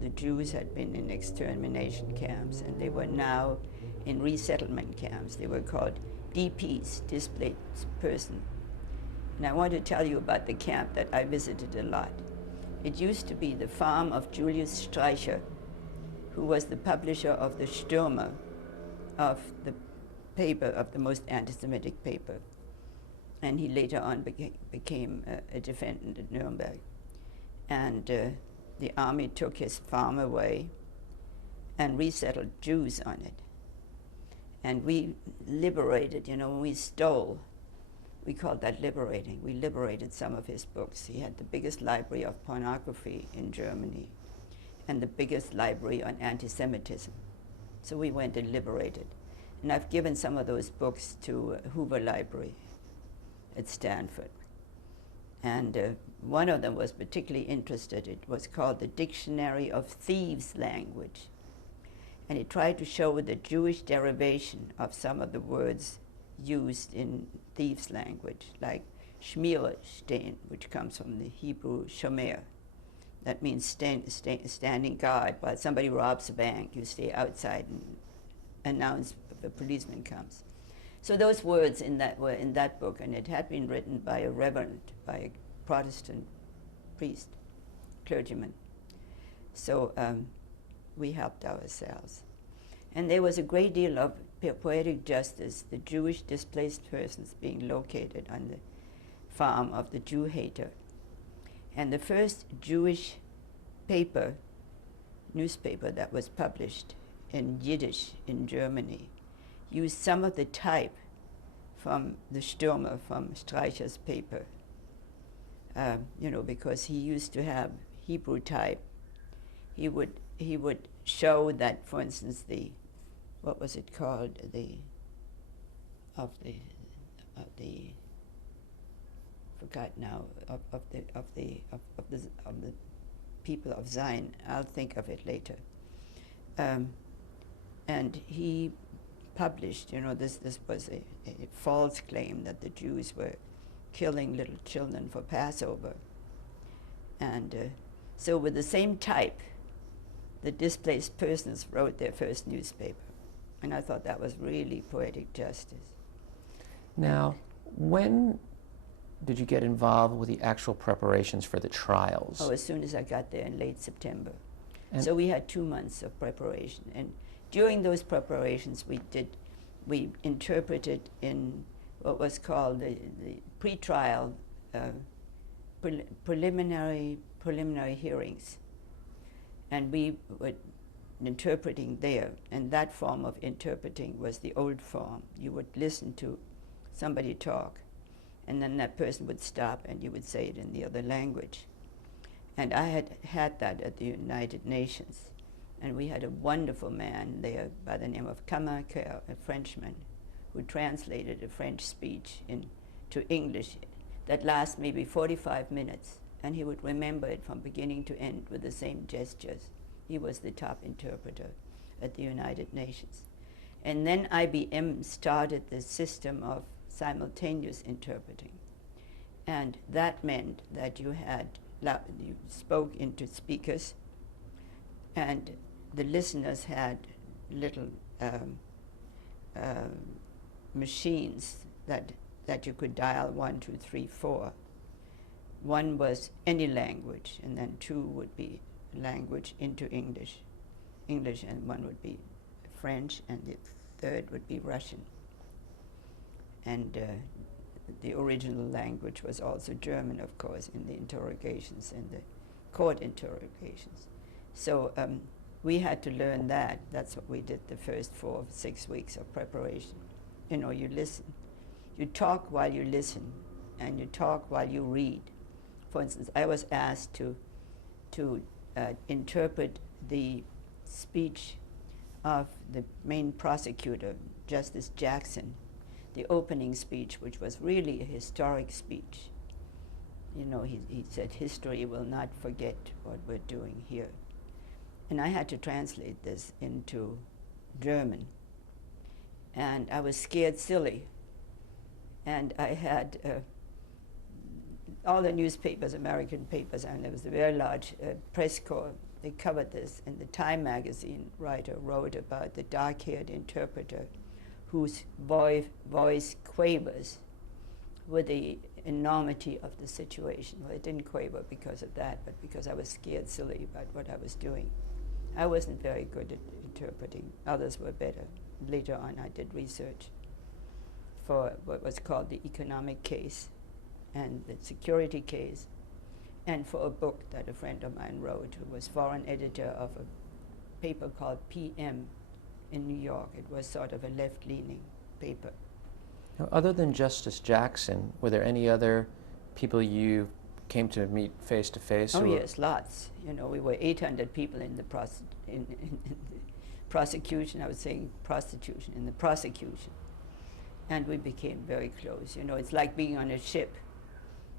the Jews had been in extermination camps, and they were now in resettlement camps. They were called DPs, displaced person. And I want to tell you about the camp that I visited a lot. It used to be the farm of Julius Streicher, who was the publisher of the Stürmer, of the paper, of the most anti-Semitic paper. And he later on became a defendant at Nuremberg. And the army took his farm away and resettled Jews on it. And we liberated, when we stole, we called that liberating. We liberated some of his books. He had the biggest library of pornography in Germany and the biggest library on anti-Semitism. So we went and liberated. And I've given some of those books to Hoover Library at Stanford. And one of them was particularly interested. It was called The Dictionary of Thieves' Language. And it tried to show the Jewish derivation of some of the words used in thieves' language, like Schmierstein, which comes from the Hebrew shomer. That means standing guard. While somebody robs a bank, you stay outside and announce if a policeman comes. So those words were in that book, and it had been written by a reverend, by a Protestant priest, clergyman. So we helped ourselves. And there was a great deal of poetic justice, the Jewish displaced persons being located on the farm of the Jew hater. And the first Jewish newspaper that was published in Yiddish in Germany used some of the type from the Stürmer, from Streicher's paper, because he used to have Hebrew type. He would show that, for instance, what was it called, of the people of Zion. I'll think of it later. And he published, this was a false claim that the Jews were killing little children for Passover. And so with the same type, the displaced persons wrote their first newspaper. And I thought that was really poetic justice. Now, when did you get involved with the actual preparations for the trials? Oh, as soon as I got there in late September. And so we had 2 months of preparation. And during those preparations, we interpreted in what was called the pre-trial preliminary hearings. And we were interpreting there, and that form of interpreting was the old form. You would listen to somebody talk, and then that person would stop and you would say it in the other language. And I had that at the United Nations, and we had a wonderful man there by the name of Cammaker, a Frenchman, who translated a French speech into English that lasts maybe 45 minutes, and he would remember it from beginning to end with the same gestures. He was the top interpreter at the United Nations. And then IBM started the system of simultaneous interpreting. And that meant that you spoke into speakers, and the listeners had little machines that you could dial 1, 2, 3, 4. One was any language, and then 2 would be language into English, and 1 would be French, and the third would be Russian. And the original language was also German, of course, in the interrogations and the court interrogations. So we had to learn that. That's what we did the first 4 or 6 weeks of preparation. You listen. You talk while you listen, and you talk while you read. For instance, I was asked to interpret the speech of the main prosecutor, Justice Jackson, the opening speech, which was really a historic speech. He said, history will not forget what we're doing here. And I had to translate this into German. And I was scared silly. And I had all the newspapers, American papers, and there was a very large press corps. They covered this, and the Time magazine writer wrote about the dark-haired interpreter whose voice quavers with the enormity of the situation. Well, it didn't quaver because of that, but because I was scared silly about what I was doing. I wasn't very good at interpreting. Others were better. Later on, I did research for what was called the economic case and the security case, and for a book that a friend of mine wrote, who was foreign editor of a paper called PM in New York. It was sort of a left-leaning paper. Now, other than Justice Jackson, were there any other people you came to meet face to face? Oh yes, lots. You know, we were 800 people in the in the prosecution. I was saying prostitution, in the prosecution. And we became very close. You know, it's like being on a ship.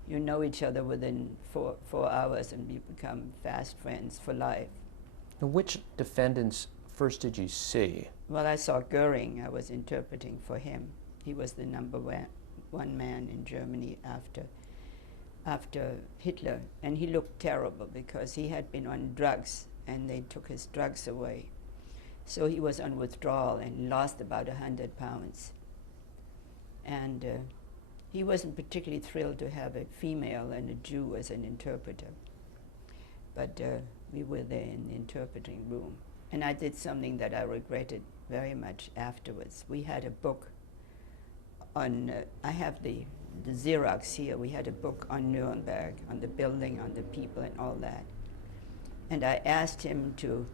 You know each other within four hours, and you become fast friends for life. Now, which defendants first did you see? Well, I saw Goering. I was interpreting for him. He was the number one man in Germany after Hitler, and he looked terrible because he had been on drugs, and they took his drugs away. So he was on withdrawal and lost about 100 pounds. And he wasn't particularly thrilled to have a female and a Jew as an interpreter. But we were there in the interpreting room. And I did something that I regretted very much afterwards. We had a book on, I have the Xerox here. We had a book on Nuremberg, on the building, on the people, and all that. And I asked him to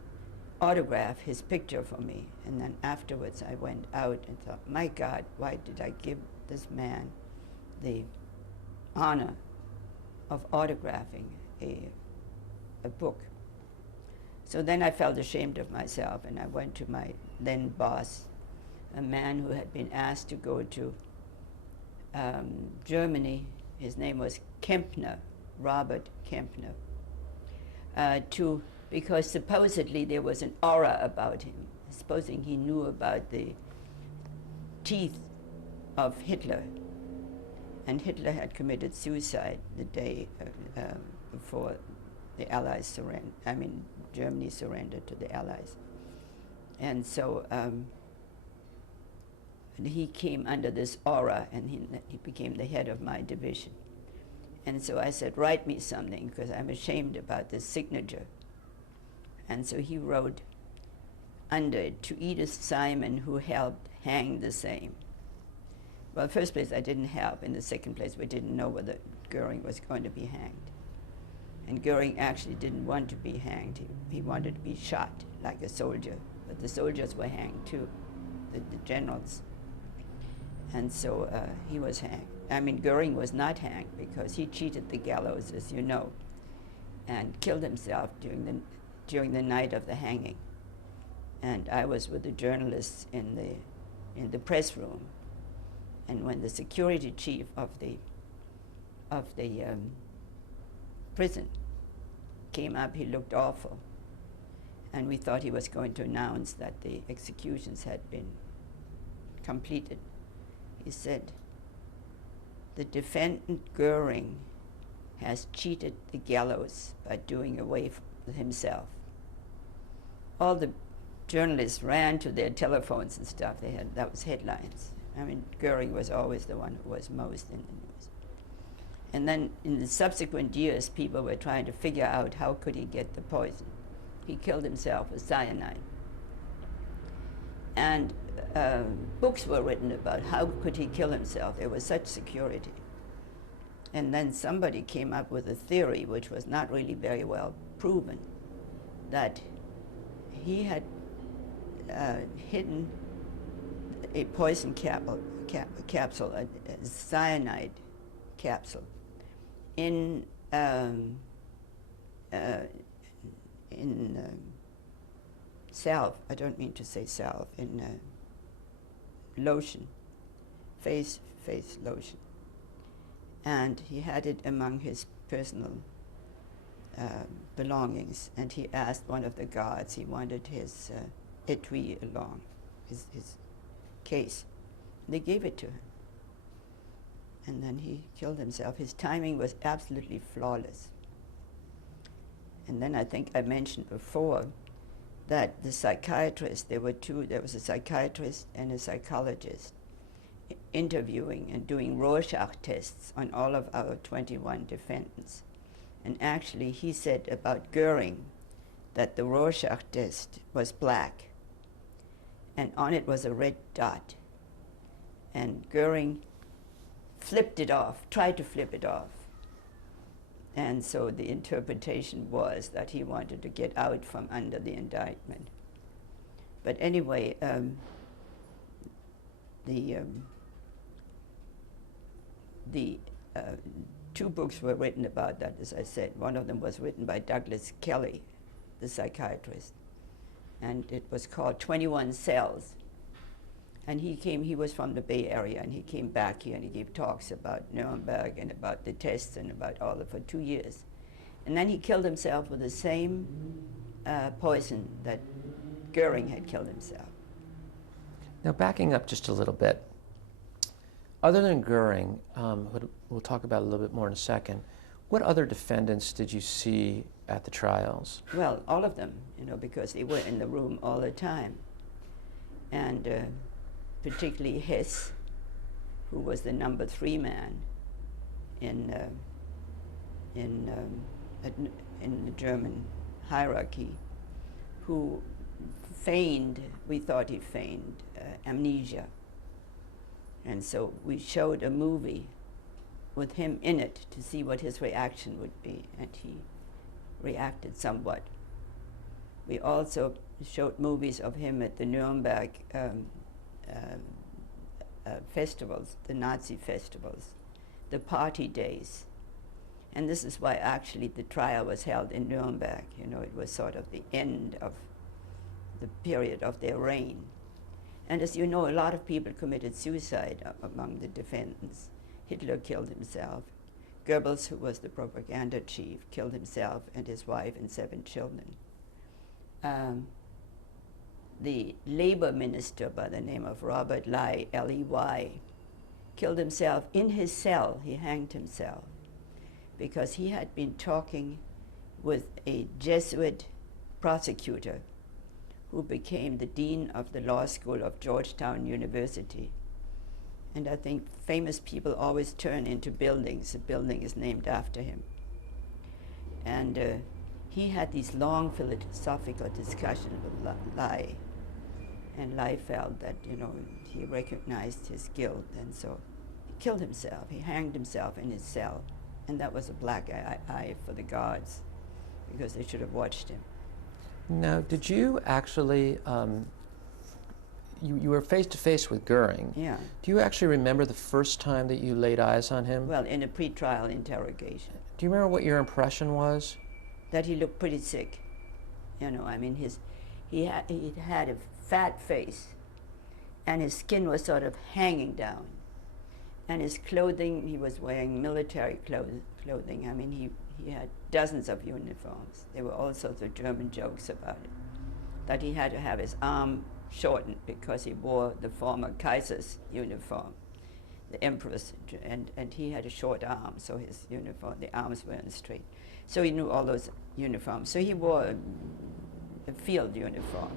autograph his picture for me. And then afterwards I went out and thought, my God, why did I give this man the honor of autographing a book? So then I felt ashamed of myself, and I went to my then boss, a man who had been asked to go to Germany. His name was Kempner, Robert Kempner, because supposedly there was an aura about him, supposing he knew about the teeth of Hitler. And Hitler had committed suicide the day before the Allies surrendered, Germany surrendered to the Allies. And so he came under this aura, and he became the head of my division. And so I said, write me something, because I'm ashamed about this signature. And so he wrote under it, to Edith Simon, who helped hang the same. Well, first place, I didn't help. In the second place, we didn't know whether Goering was going to be hanged. And Goering actually didn't want to be hanged. He wanted to be shot like a soldier. But the soldiers were hanged too, the generals. And so he was hanged. Goering was not hanged because he cheated the gallows, as you know, and killed himself during the night of the hanging. And I was with the journalists in the press room. And when the security chief of the prison came up, he looked awful. And we thought he was going to announce that the executions had been completed. He said, the defendant Goering has cheated the gallows by doing away with himself. All the journalists ran to their telephones and stuff. That was headlines. Goering was always the one who was most in the news. And then in the subsequent years, people were trying to figure out how could he get the poison. He killed himself with cyanide. And books were written about how could he kill himself. There was such security. And then somebody came up with a theory, which was not really very well proven, that he had hidden a poison capsule, a cyanide capsule, in salve. I don't mean to say salve. In lotion, face lotion, and he had it among his personal belongings, and he asked one of the guards, he wanted his etui along, his case. They gave it to him. And then he killed himself. His timing was absolutely flawless. And then I think I mentioned before that the psychiatrist, there was a psychiatrist and a psychologist interviewing and doing Rorschach tests on all of our 21 defendants. And actually he said about Goering that the Rorschach test was black and on it was a red dot. And Goering flipped it off, tried to flip it off. And so the interpretation was that he wanted to get out from under the indictment. But anyway, the two books were written about that, as I said. One of them was written by Douglas Kelly, the psychiatrist, and it was called 21 Cells. And he was from the Bay Area, and he came back here and he gave talks about Nuremberg and about the tests and about all of it for 2 years. And then he killed himself with the same poison that Goering had killed himself. Now, backing up just a little bit, other than Goering, who we'll talk about a little bit more in a second, what other defendants did you see at the trials? Well, all of them, because they were in the room all the time. And particularly Hess, who was the number 3 man in the German hierarchy, who we thought he feigned amnesia. And so we showed a movie with him in it to see what his reaction would be, and he reacted somewhat. We also showed movies of him at the Nuremberg festivals, the Nazi festivals, the party days. And this is why actually the trial was held in Nuremberg. It was sort of the end of the period of their reign. And as you know, a lot of people committed suicide among the defendants. Hitler killed himself. Goebbels, who was the propaganda chief, killed himself and his wife and 7 children. The labor minister by the name of Robert Ley, L-E-Y, killed himself in his cell. He hanged himself because he had been talking with a Jesuit prosecutor who became the dean of the law school of Georgetown University. And I think famous people always turn into buildings. A building is named after him. And he had these long philosophical discussions with Ley. And Ley felt that, he recognized his guilt, and so he killed himself. He hanged himself in his cell. And that was a black eye for the guards, because they should have watched him. Now, did you actually, you were face-to-face with Goering. Yeah. Do you actually remember the first time that you laid eyes on him? Well, in a pre-trial interrogation. Do you remember what your impression was? That he looked pretty sick. He had a fat face, and his skin was sort of hanging down. And his clothing, he was wearing military clothing. He had dozens of uniforms. There were all sorts of German jokes about it. That he had to have his arm shortened because he wore the former Kaiser's uniform, the emperor's, and he had a short arm, so his uniform, the arms weren't straight. So he knew all those uniforms. So he wore a field uniform,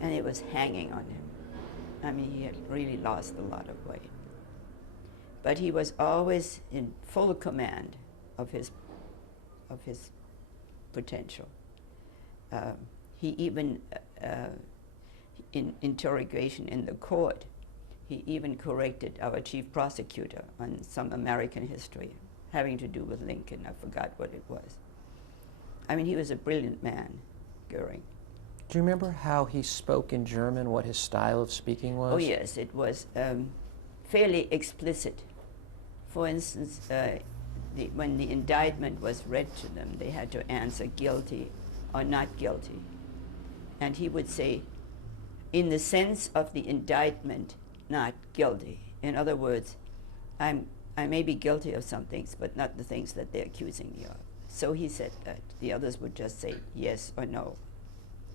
and it was hanging on him. He had really lost a lot of weight. But he was always in full command of his potential. He even, in interrogation in the court, he even corrected our chief prosecutor on some American history having to do with Lincoln. I forgot what it was. He was a brilliant man, Goering. Do you remember how he spoke in German, what his style of speaking was? Oh yes, it was fairly explicit. For instance, when the indictment was read to them, they had to answer guilty or not guilty. And he would say, in the sense of the indictment, not guilty. In other words, I may be guilty of some things, but not the things that they're accusing me of. So he said that. The others would just say yes or no.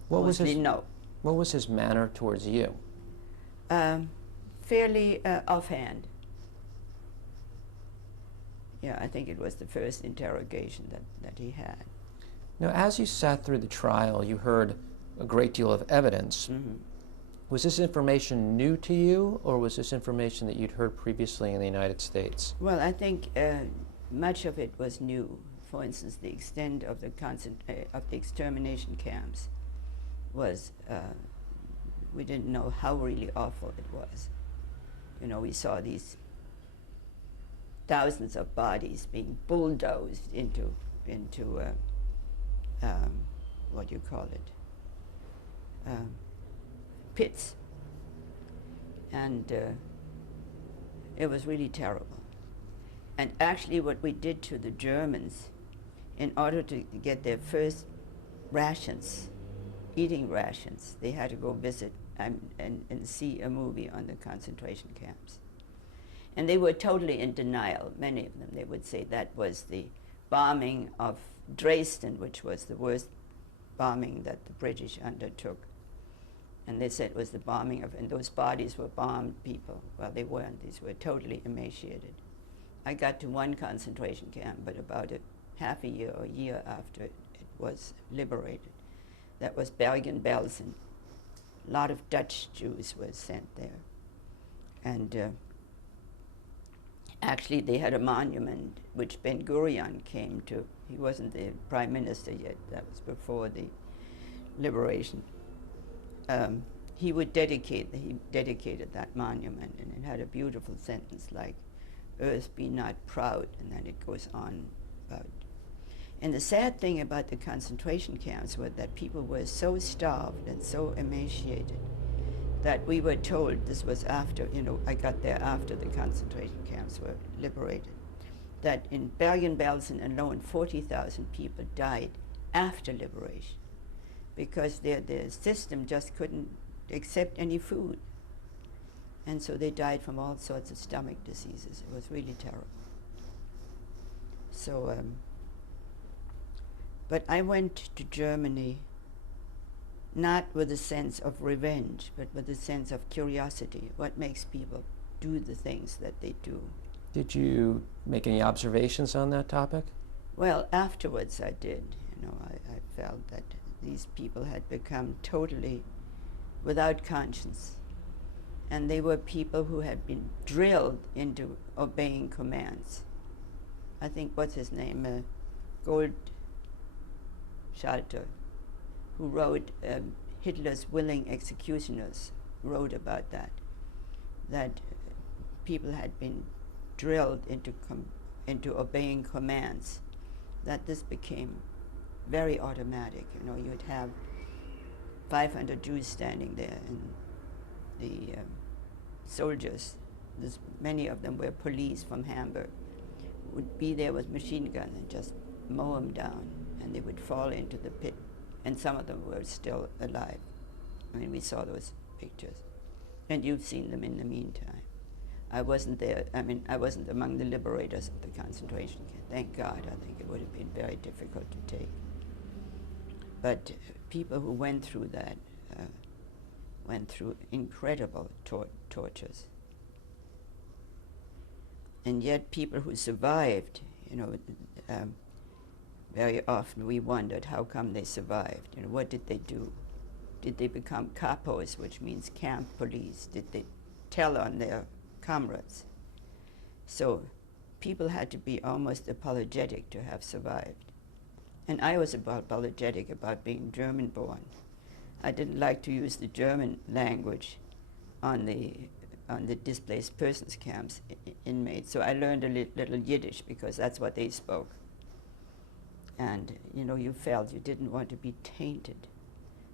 What was Mostly his no. What was his manner towards you? Fairly offhand. Yeah, I think it was the first interrogation that he had. Now, as you sat through the trial, you heard a great deal of evidence. Mm-hmm. Was this information new to you, or was this information that you'd heard previously in the United States? Well, I think much of it was new. For instance, the extent of the extermination camps was, we didn't know how really awful it was. You know, we saw these thousands of bodies being bulldozed into what do you call it, pits. And it was really terrible. And actually what we did to the Germans, in order to get their first rations, eating rations, they had to go visit and see a movie on the concentration camps. And they were totally in denial, many of them. They would say that was the bombing of Dresden, which was the worst bombing that the British undertook. And they said it was the bombing of, and those bodies were bombed people. Well, they weren't. These were totally emaciated. I got to one concentration camp, but about half a year or a year after it was liberated. That was Bergen-Belsen. A lot of Dutch Jews were sent there. And actually, they had a monument which Ben-Gurion came to. He wasn't the prime minister yet. That was before the liberation. He dedicated that monument, and it had a beautiful sentence like, "Earth, be not proud," and then it goes on about. And the sad thing about the concentration camps was that people were so starved and so emaciated that we were told, this was after, you know, I got there after the concentration camps were liberated, that in Bergen-Belsen alone 40,000 people died after liberation because their system just couldn't accept any food. And so they died from all sorts of stomach diseases. It was really terrible. So, but I went to Germany not with a sense of revenge, but with a sense of curiosity. What makes people do the things that they do? Did you make any observations on that topic? Well, afterwards I did. You know, I felt that these people had become totally without conscience. And they were people who had been drilled into obeying commands. I think, what's his name? Goldschalter, who wrote Hitler's Willing Executioners, wrote about that, that people had been drilled into obeying commands, that this became very automatic. You know, you'd have 500 Jews standing there, and the soldiers, many of them were police from Hamburg, would be there with machine guns and just mow them down, and they would fall into the pit. And some of them were still alive. I mean, we saw those pictures. And you've seen them in the meantime. I wasn't there. I mean, I wasn't among the liberators of the concentration camp. Thank God. I think it would have been very difficult to take. But people who went through that went through incredible tortures. And yet people who survived, you know, very often we wondered how come they survived. You know, what did they do? Did they become capos, which means camp police? Did they tell on their comrades? So people had to be almost apologetic to have survived. And I was apologetic about being German-born. I didn't like to use the German language on the displaced persons camps inmates. So I learned a little Yiddish because that's what they spoke. And, you know, you felt you didn't want to be tainted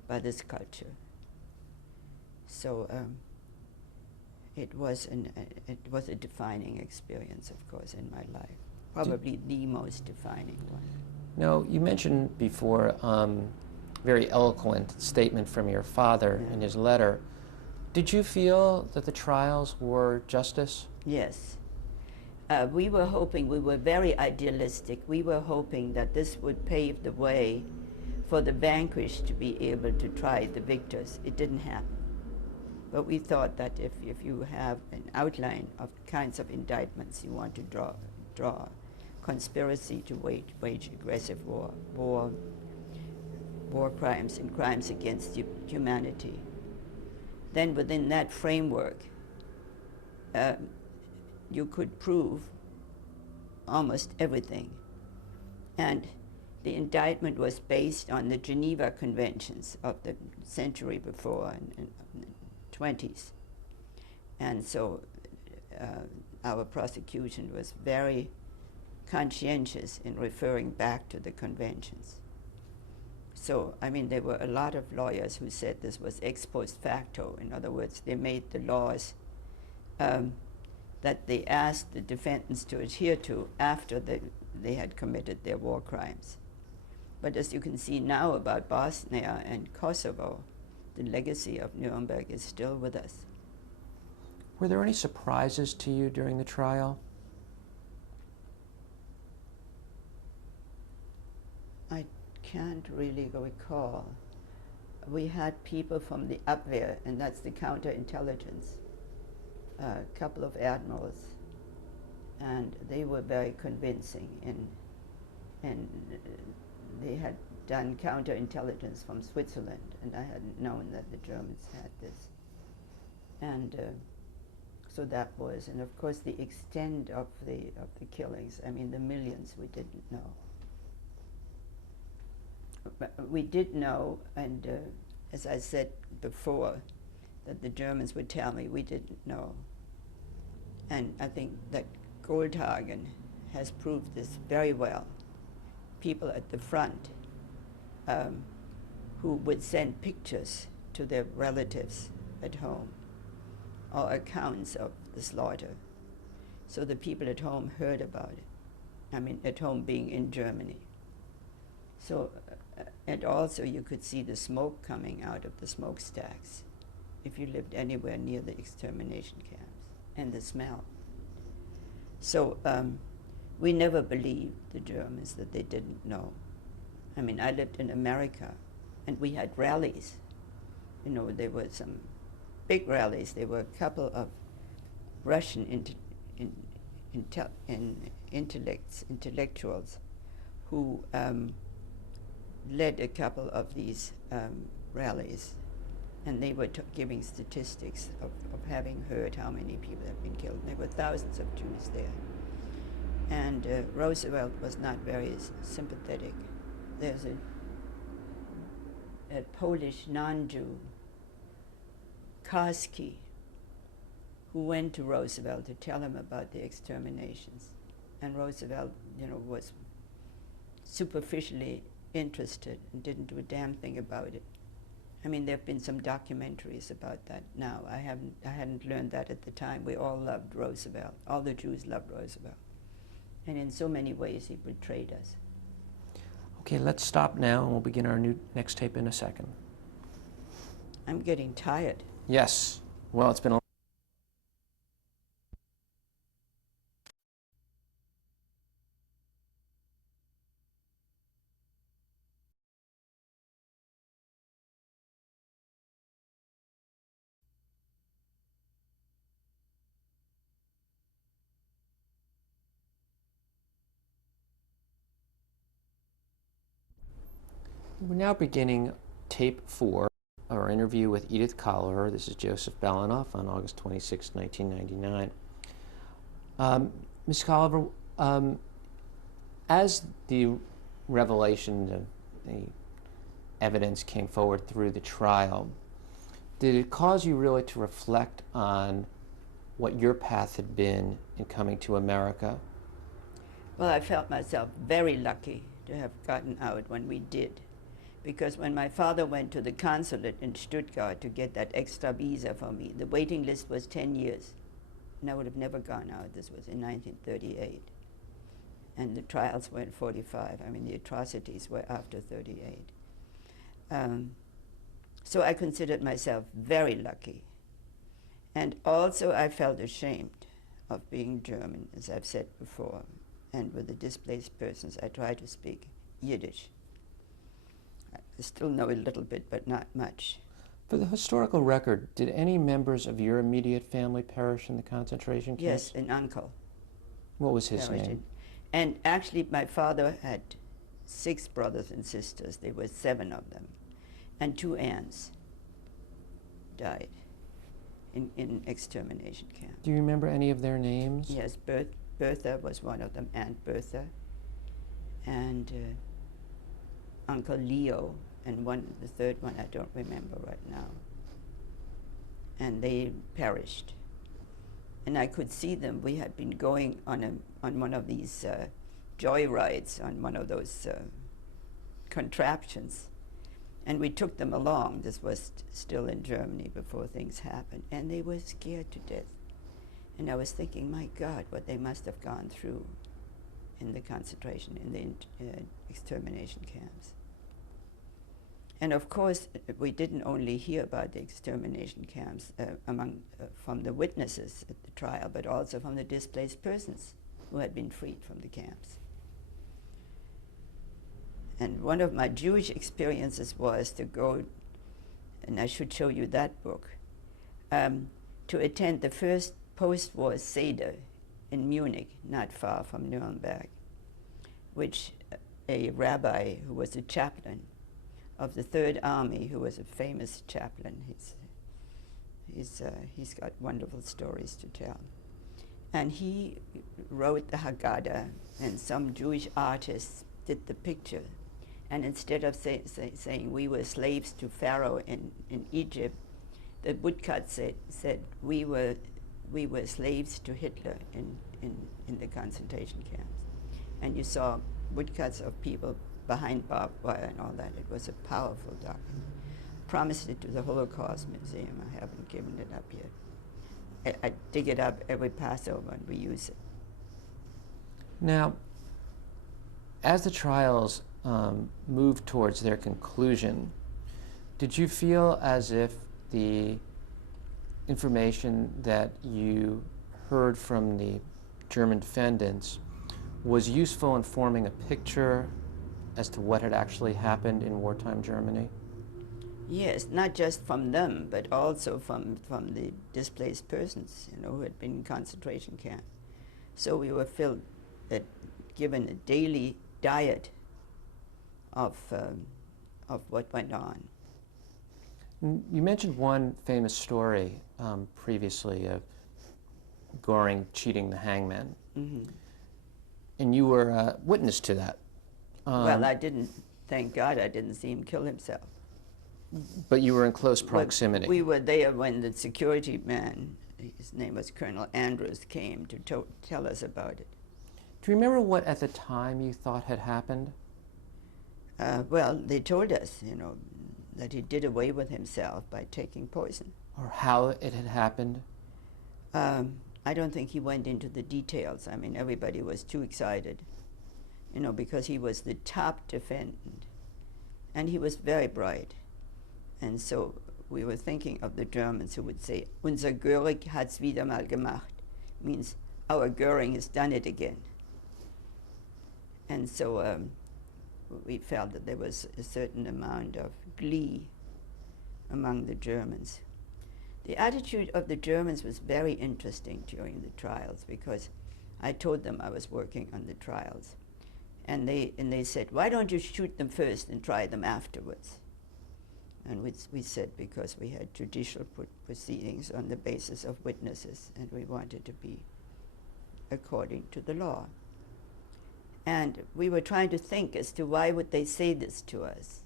by this culture. So it was a defining experience, of course, in my life. Probably the most defining one. Now, you mentioned before very eloquent statement from your father in his letter. Did you feel that the trials were justice? Yes. We were hoping, we were very idealistic, we were hoping that this would pave the way for the vanquished to be able to try the victors. It didn't happen. But we thought that if you have an outline of kinds of indictments you want to draw conspiracy to wage aggressive war crimes and crimes against humanity, then within that framework you could prove almost everything. And the indictment was based on the Geneva Conventions of the century before, in the 20s. And so our prosecution was very conscientious in referring back to the conventions. So, I mean, there were a lot of lawyers who said this was ex post facto. In other words, they made the laws that they asked the defendants to adhere to after they had committed their war crimes. But as you can see now about Bosnia and Kosovo, the legacy of Nuremberg is still with us. Were there any surprises to you during the trial? I can't really recall. We had people from the Abwehr, and that's the counterintelligence, a couple of admirals, and they were very convincing, and they had done counterintelligence from Switzerland, and I hadn't known that the Germans had this. And so that was, and of course the extent of the killings, I mean the millions, we didn't know. But we did know, and as I said before, that the Germans would tell me we didn't know. And I think that Goldhagen has proved this very well. People at the front who would send pictures to their relatives at home or accounts of the slaughter. So the people at home heard about it. I mean, at home being in Germany. So, and also you could see the smoke coming out of the smokestacks if you lived anywhere near the extermination camps, and the smell. So we never believed the Germans that they didn't know. I mean, I lived in America, and we had rallies. You know, there were some big rallies. There were a couple of Russian intellectuals who led a couple of these rallies, and they were giving statistics of having heard how many people had been killed. And there were thousands of Jews there. And Roosevelt was not very sympathetic. There's a Polish non-Jew, Karski, who went to Roosevelt to tell him about the exterminations. And Roosevelt, you know, was superficially interested and didn't do a damn thing about it. I mean, there have been some documentaries about that now. I hadn't learned that at the time. We all loved Roosevelt. All the Jews loved Roosevelt. And in so many ways, he betrayed us. Okay, let's stop now, and we'll begin our next tape in a second. I'm getting tired. Yes. Well, it's been a We're now beginning tape 4, our interview with Edith Colliver. This is Joseph Belanoff on August 26, 1999. Ms. Colliver, as the revelation of the evidence came forward through the trial, did it cause you really to reflect on what your path had been in coming to America? Well, I felt myself very lucky to have gotten out when we did. Because when my father went to the consulate in Stuttgart to get that extra visa for me, the waiting list was 10 years. And I would have never gone out. This was in 1938. And the trials were in 45. I mean, the atrocities were after 38. So I considered myself very lucky. And also I felt ashamed of being German, as I've said before, and with the displaced persons, I try to speak Yiddish. I still know a little bit, but not much. For the historical record, did any members of your immediate family perish in the concentration camps? Yes, an uncle. What was his perished. name? And actually, my father had 6 brothers and sisters. There were 7 of them. And 2 aunts died in extermination camps. Do you remember any of their names? Yes, Bertha was one of them, Aunt Bertha, and Uncle Leo, and the third one I don't remember right now. And they perished. And I could see them. We had been going on one of these joy rides, on one of those contraptions. And we took them along. This was still in Germany before things happened. And they were scared to death. And I was thinking, my God, what they must have gone through in the concentration, in the extermination camps. And of course, we didn't only hear about the extermination camps from the witnesses at the trial, but also from the displaced persons who had been freed from the camps. And one of my Jewish experiences was to go, and I should show you that book, to attend the first post-war Seder in Munich, not far from Nuremberg, which a rabbi who was a chaplain of the Third Army, who was a famous chaplain. He's got wonderful stories to tell. And he wrote the Haggadah, and some Jewish artists did the picture. And instead of saying we were slaves to Pharaoh in Egypt, the woodcut said we were slaves to Hitler in the concentration camps. And you saw woodcuts of people behind barbed wire and all that. It was a powerful document. Promised it to the Holocaust Museum. I haven't given it up yet. I dig it up every Passover and we use it. Now, as the trials moved towards their conclusion, did you feel as if the information that you heard from the German defendants was useful in forming a picture as to what had actually happened in wartime Germany? Yes, not just from them, but also from the displaced persons, who had been in concentration camp. So we were given a daily diet of what went on. You mentioned one famous story previously of Göring cheating the hangman. Mm-hmm. And you were a witness to that. Well, I didn't, thank God I didn't see him kill himself. But you were in close proximity. We were there when the security man, his name was Colonel Andrews, came to tell us about it. Do you remember what at the time you thought had happened? Well, they told us, that he did away with himself by taking poison. Or how it had happened? I don't think he went into the details. I mean, everybody was too excited, because he was the top defendant. And he was very bright. And so we were thinking of the Germans who would say, unser Göring hat's wieder mal gemacht, means our Göring has done it again. And so we felt that there was a certain amount of glee among the Germans. The attitude of the Germans was very interesting during the trials, because I told them I was working on the trials. And they said, why don't you shoot them first and try them afterwards? And we said, because we had judicial proceedings on the basis of witnesses, and we wanted to be according to the law. And we were trying to think as to why would they say this to us.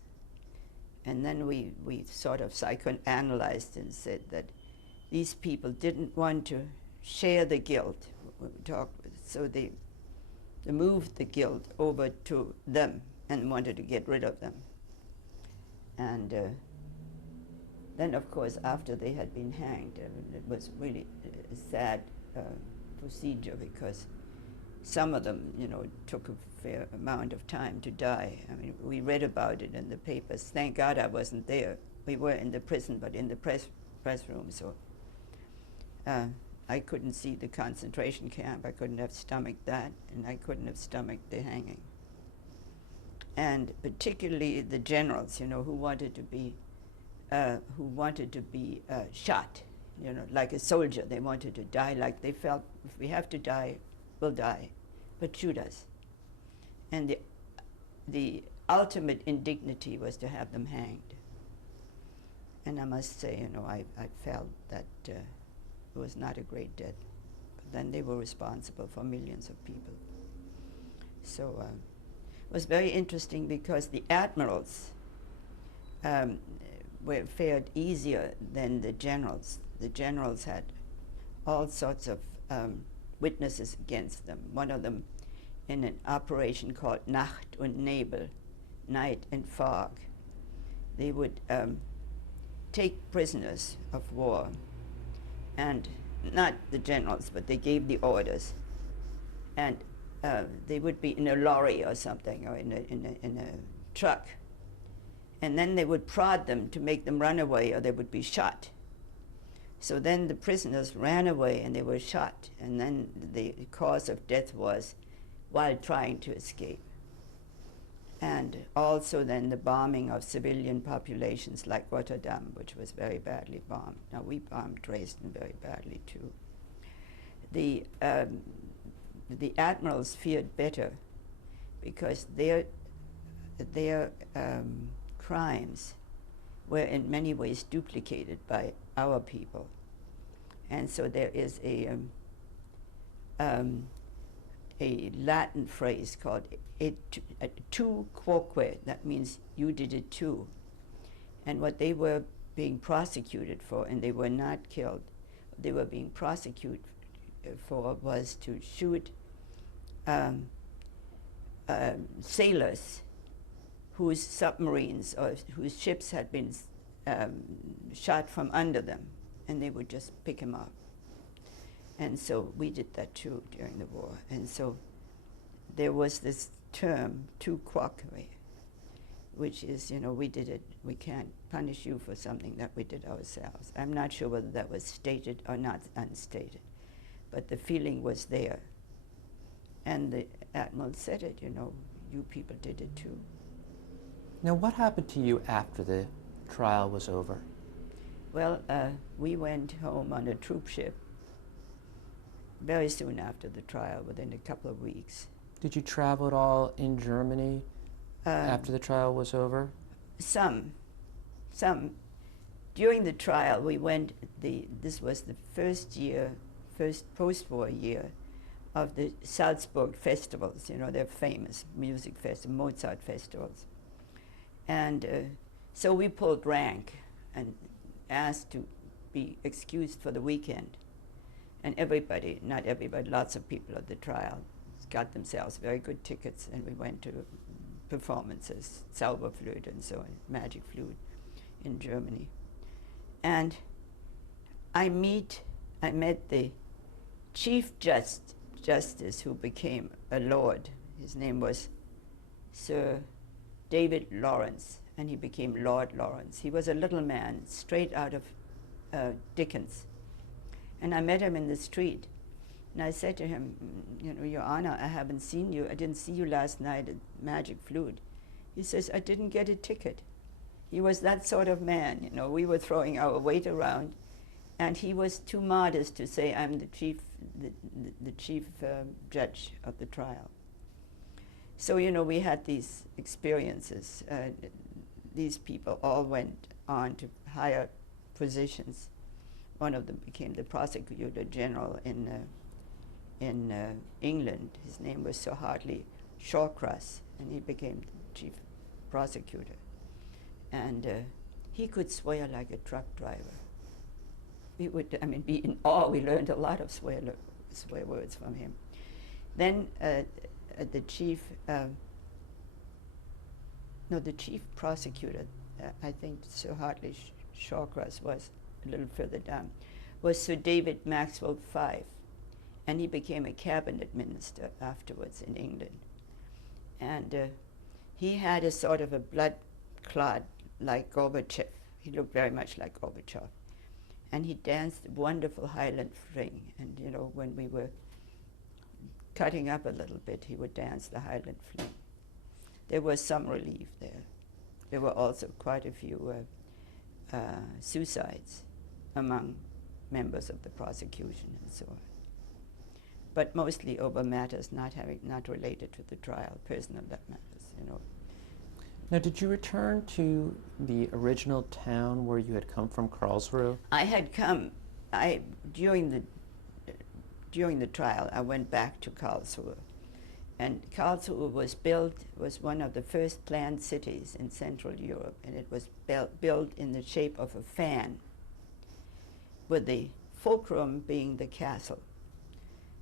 And then we sort of psychoanalyzed and said that these people didn't want to share the guilt. So they moved the guilt over to them and wanted to get rid of them. And then, of course, after they had been hanged, it was really a sad procedure, because some of them, took a fair amount of time to die. I mean, we read about it in the papers. Thank God I wasn't there. We were in the prison, but in the press room. So I couldn't see the concentration camp. I couldn't have stomached that, and I couldn't have stomached the hanging. And particularly the generals, you know, who wanted to be shot, you know, like a soldier. They wanted to die like they felt, if we have to die, we'll die, but shoot us. And the ultimate indignity was to have them hanged. And I must say, you know, I felt that it was not a great death. But then they were responsible for millions of people. So it was very interesting because the admirals were fared easier than the generals. The generals had all sorts of witnesses against them. One of them in an operation called Nacht und Nebel, night and fog. They would take prisoners of war, and not the generals, but they gave the orders, and they would be in a lorry or something, or in a truck, and then they would prod them to make them run away, or they would be shot. So then the prisoners ran away and they were shot, and then the cause of death was while trying to escape. And also then the bombing of civilian populations like Rotterdam, which was very badly bombed. Now we bombed Dresden very badly too. The admirals feared better because their crimes were in many ways duplicated by our people. And so there is a Latin phrase called tu quoque, that means you did it too. And what they were being prosecuted for, and they were not killed, what they were being prosecuted for was to shoot sailors whose submarines or whose ships had been shot from under them, and they would just pick them up. And so we did that too during the war. And so there was this term, tu quoque, which is, you know, we did it, we can't punish you for something that we did ourselves. I'm not sure whether that was stated or not unstated, but the feeling was there. And the admiral said it, you know, you people did it too. Now, what happened to you after the trial was over? Well, we went home on a troop ship very soon after the trial, within a couple of weeks. Did you travel at all in Germany after the trial was over? Some. During the trial, we went, this was the first post-war year of the Salzburg festivals. You know, they're famous music festivals, Mozart festivals. And so we pulled rank and asked to be excused for the weekend. And everybody, not everybody, lots of people at the trial got themselves very good tickets, and we went to performances, Zauberflöte and so on, Magic Flute in Germany. And I met the Chief Justice who became a lord. His name was Sir David Lawrence, and he became Lord Lawrence. He was a little man, straight out of Dickens. And I met him in the street, and I said to him, you know, Your Honor, I haven't seen you. I didn't see you last night at Magic Flute. He says, I didn't get a ticket. He was that sort of man, you know. We were throwing our weight around, and he was too modest to say, I'm the chief judge of the trial. So, you know, we had these experiences. These people all went on to higher positions. One of them became the prosecutor general in England. His name was Sir Hartley Shawcross, and he became the chief prosecutor. And he could swear like a truck driver. We would, be in awe. We learned a lot of swear words from him. Then the chief prosecutor, I think Sir Hartley Shawcross was a little further down, was Sir David Maxwell Fyfe, and he became a cabinet minister afterwards in England. And he had a sort of a blood clot like Gorbachev. He looked very much like Gorbachev. and he danced a wonderful Highland fling. And you know, when we were cutting up a little bit, he would dance the Highland fling. There was some relief there. There were also quite a few suicides among members of the prosecution and so on. But mostly over matters not related to the trial, personal matters, you know. Now, did you return to the original town where you had come from, Karlsruhe? I had come, during the trial, I went back to Karlsruhe. And Karlsruhe was one of the first planned cities in Central Europe, and it was built in the shape of a fan, with the fulcrum being the castle.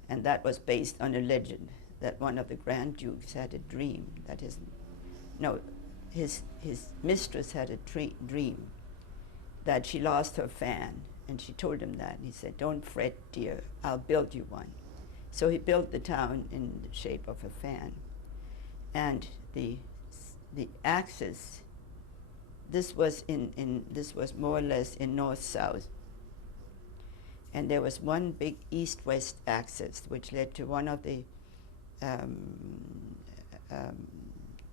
And that was based on a legend that one of the Grand Dukes had a dream that his mistress had a dream that she lost her fan, and she told him that, and he said, "Don't fret, dear, I'll build you one." So he built the town in the shape of a fan. And the axis, this was more or less in north-south. And there was one big east-west axis which led to one of the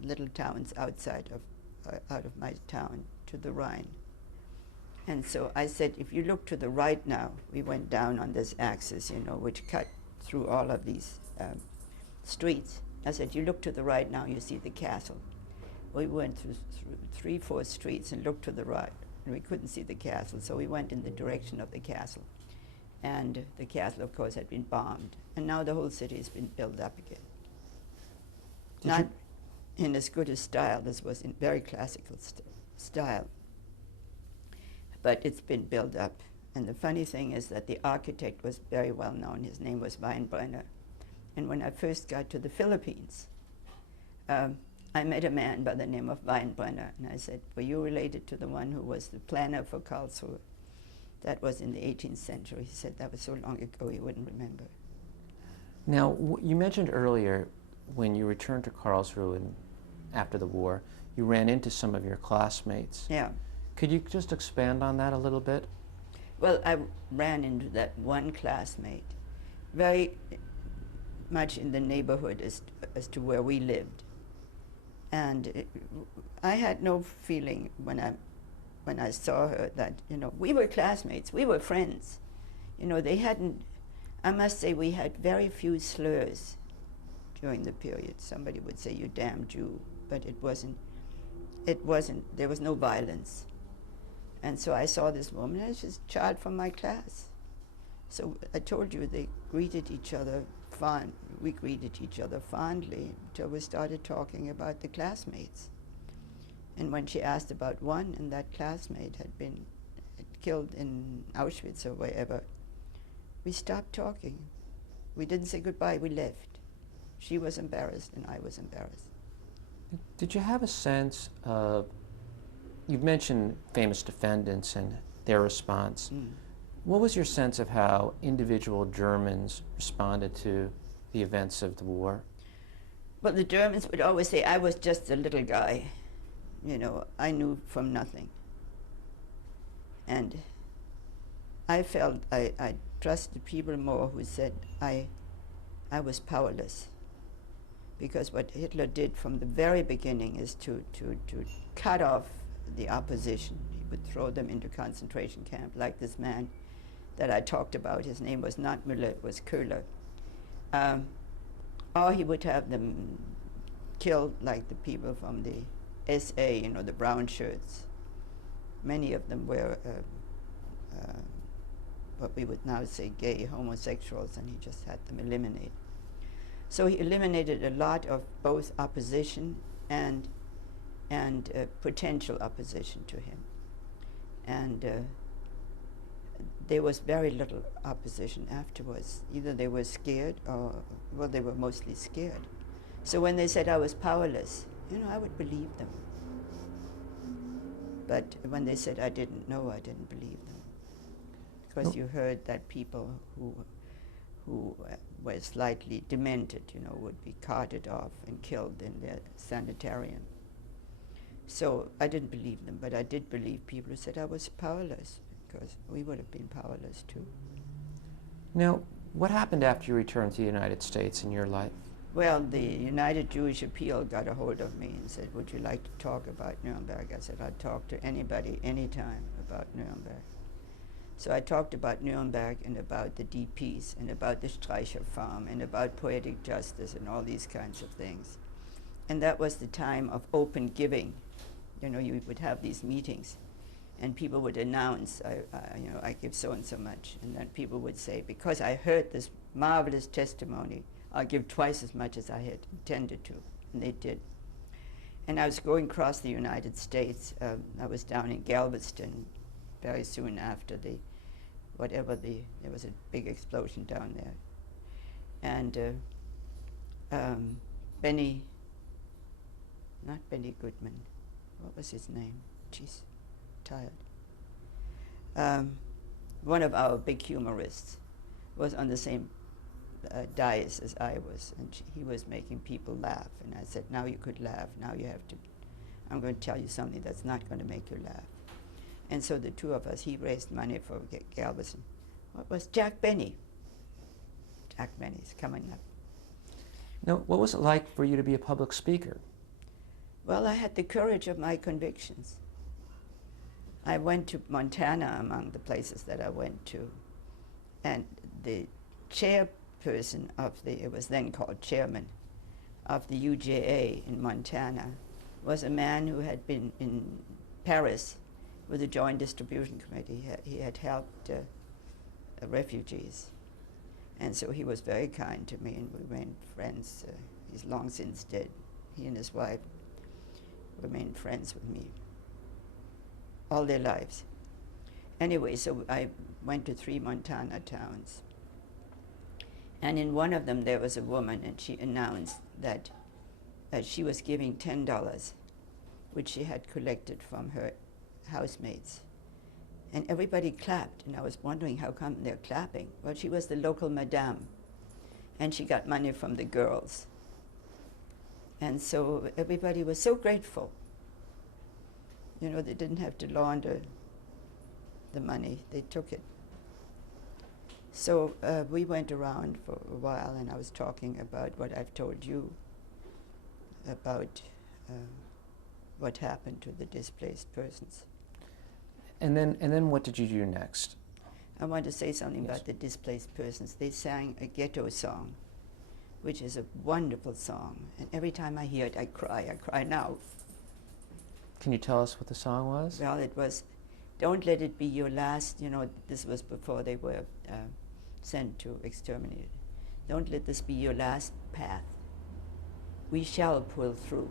little towns out of my town, to the Rhine. And so I said, if you look to the right now, we went down on this axis, you know, which cut through all of these streets. I said, you look to the right now, you see the castle. We went through 3-4 streets and looked to the right, and we couldn't see the castle, so we went in the direction of the castle. And the castle, of course, had been bombed, and now the whole city has been built up again. Not in as good a style. This was in very classical style, but it's been built up. And the funny thing is that the architect was very well known. His name was Weinbrenner. And when I first got to the Philippines, I met a man by the name of Weinbrenner, and I said, were you related to the one who was the planner for Karlsruhe? That was in the 18th century. He said that was so long ago he wouldn't remember. Now, you mentioned earlier when you returned to Karlsruhe after the war, you ran into some of your classmates. Yeah. Could you just expand on that a little bit? Well, I ran into that one classmate, very much in the neighborhood as to where we lived. And I had no feeling when I saw her that, you know, we were classmates, we were friends. You know, I must say we had very few slurs during the period. Somebody would say, you damn Jew, but it wasn't, there was no violence. And so I saw this woman, and she's a child from my class. So I told you they greeted each other we greeted each other fondly until we started talking about the classmates. And when she asked about one, and that classmate had been killed in Auschwitz or wherever, we stopped talking. We didn't say goodbye, we left. She was embarrassed and I was embarrassed. Did you have a sense of, you've mentioned famous defendants and their response. What was your sense of how individual Germans responded to the events of the war? Well, the Germans would always say, I was just a little guy. You know, I knew from nothing. And I felt I trusted people more who said I was powerless. Because what Hitler did from the very beginning is to cut off the opposition. He would throw them into concentration camp, like this man that I talked about. His name was not Müller, it was Köhler. Or he would have them killed like the people from the SA, you know, the brown shirts. Many of them were what we would now say gay homosexuals, and he just had them eliminated. So he eliminated a lot of both opposition and potential opposition to him. And there was very little opposition afterwards. Either they were scared or, well, they were mostly scared. So when they said I was powerless, you know, I would believe them. But when they said I didn't know, I didn't believe them. Because you heard that people who were slightly demented, you know, would be carted off and killed in their sanitarium. So I didn't believe them, but I did believe people who said I was powerless because we would have been powerless too. Now, what happened after you returned to the United States in your life? Well, the United Jewish Appeal got a hold of me and said, would you like to talk about Nuremberg? I said, I'd talk to anybody, anytime about Nuremberg. So I talked about Nuremberg and about the DPs and about the Streicher Farm and about poetic justice and all these kinds of things. And that was the time of open giving. You know, you would have these meetings and people would announce, I give so and so much. And then people would say, because I heard this marvelous testimony, I'll give twice as much as I had intended to. And they did. And I was going across the United States. I was down in Galveston very soon after there was a big explosion down there. And not Benny Goodman, what was his name? Jeez, tired. One of our big humorists was on the same dais as I was, and he was making people laugh. And I said, now you could laugh, now you have to, I'm going to tell you something that's not going to make you laugh. And so the two of us, he raised money for Galveston. What was Jack Benny? Jack Benny's coming up. Now, what was it like for you to be a public speaker? Well, I had the courage of my convictions. I went to Montana, among the places that I went to, and the chairperson of it was then called chairman, of the UJA in Montana, was a man who had been in Paris with the Joint Distribution Committee. He had helped refugees. And so he was very kind to me, and we remained friends. He's long since dead. He and his wife remained friends with me all their lives. Anyway, so I went to 3 Montana towns. And in one of them there was a woman, and she announced that she was giving $10, which she had collected from her housemates. And everybody clapped, and I was wondering how come they're clapping. Well, she was the local madame, and she got money from the girls. And so everybody was so grateful. You know, they didn't have to launder the money, they took it. So we went around for a while, and I was talking about what I've told you about what happened to the displaced persons. And then what did you do next? I want to say something Yes. about the displaced persons. They sang a ghetto song, which is a wonderful song. And every time I hear it, I cry. I cry now. Can you tell us what the song was? Well, it was, don't let it be your last, you know, this was before they were sent to exterminate. Don't let this be your last path. We shall pull through.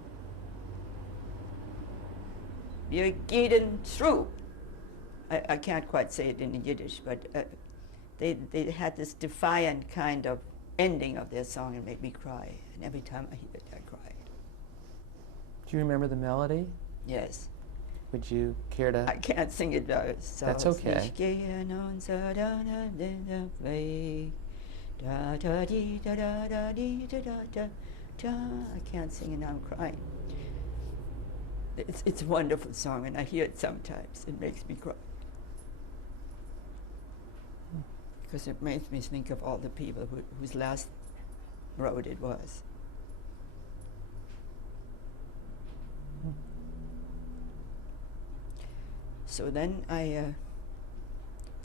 Wir gehen through. I can't quite say it in Yiddish, but they had this defiant kind of ending of their song and made me cry. And every time I hear it, I cry. Do you remember the melody? Yes. Would you care to? I can't sing it though. So That's okay. Ich gehe unser den Weg. Da da di da da da di da da da da. I can't sing it now, I'm crying. It's a wonderful song, and I hear it sometimes. It makes me cry. Because it makes me think of all the people whose last road it was. So then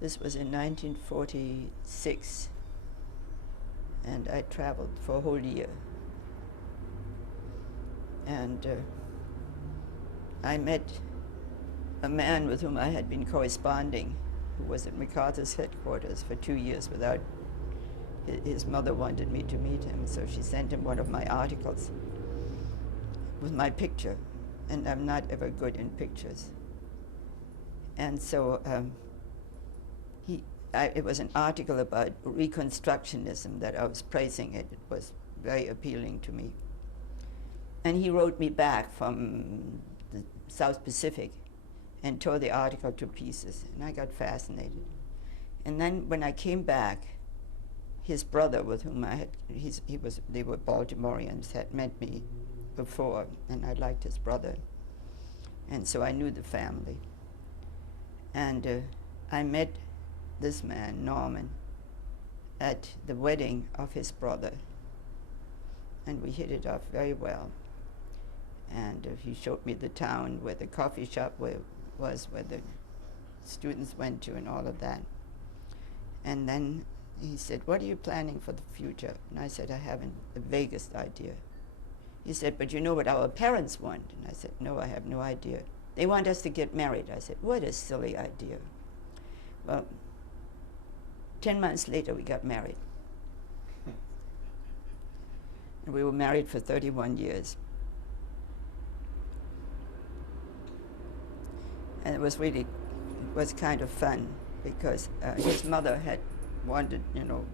this was in 1946, and I traveled for a whole year. And I met a man with whom I had been corresponding, who was at MacArthur's headquarters for 2 years without, his mother wanted me to meet him, so she sent him one of my articles with my picture, and I'm not ever good in pictures. And so it was an article about Reconstructionism that I was praising it. It was very appealing to me. And he wrote me back from the South Pacific and tore the article to pieces, and I got fascinated. And then when I came back, his brother, with whom I had, they were Baltimoreans, had met me before, and I liked his brother. And so I knew the family. And I met this man, Norman, at the wedding of his brother, and we hit it off very well. And he showed me the town where the coffee shop was, where the students went to, and all of that. And then he said, "What are you planning for the future?" And I said, "I haven't the vaguest idea." He said, "But you know what our parents want?" And I said, "No, I have no idea. They want us to get married." I said, "What a silly idea." Well, 10 months later, we got married. And we were married for 31 years. And it was kind of fun, because his mother had wanted,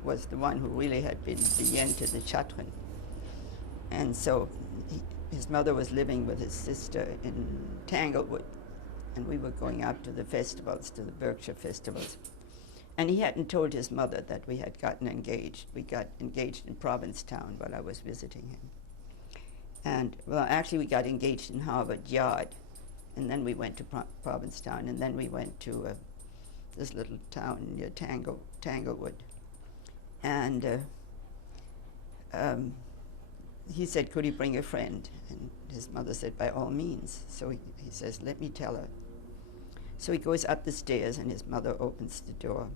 was the one who really had been to the Chatrin. And so his mother was living with his sister in Tanglewood, and we were going out to the festivals, to the Berkshire festivals. And he hadn't told his mother that we had gotten engaged. We got engaged in Provincetown while I was visiting him. And, well, actually we got engaged in Harvard Yard, and then we went to Provincetown, and then we went to this little town near Tanglewood. And he said, "Could he bring a friend?" And his mother said, "By all means." So he says, "Let me tell her." So he goes up the stairs, and his mother opens the door,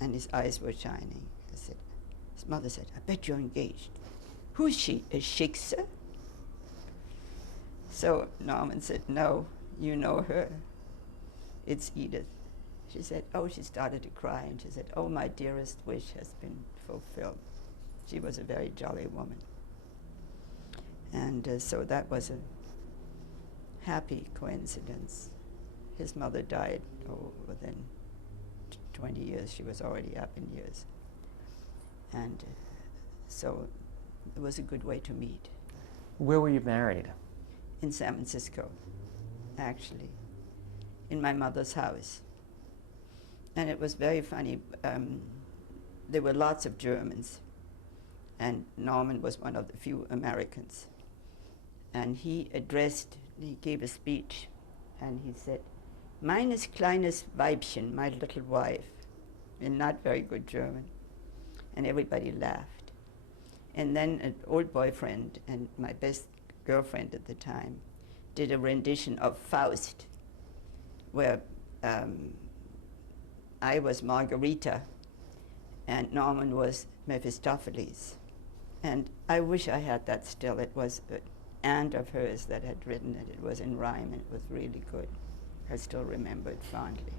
and his eyes were shining. His mother said, "I bet you're engaged." "Who's she, a Shiksa?" So Norman said, "No, you know her. It's Edith." She said, oh, she started to cry, and she said, "Oh, my dearest wish has been fulfilled." She was a very jolly woman. And so that was a happy coincidence. His mother died within 20 years. She was already up in years. And so it was a good way to meet. Where were you married? In San Francisco, actually, in my mother's house. And it was very funny. There were lots of Germans, and Norman was one of the few Americans. And he gave a speech, and he said, "Meines kleines Weibchen, my little wife," in not very good German. And everybody laughed. And then an old boyfriend and my best girlfriend at the time did a rendition of Faust, where I was Margarita and Norman was Mephistopheles. And I wish I had that still. It was an aunt of hers that had written it. It was in rhyme, and it was really good. I still remember it fondly.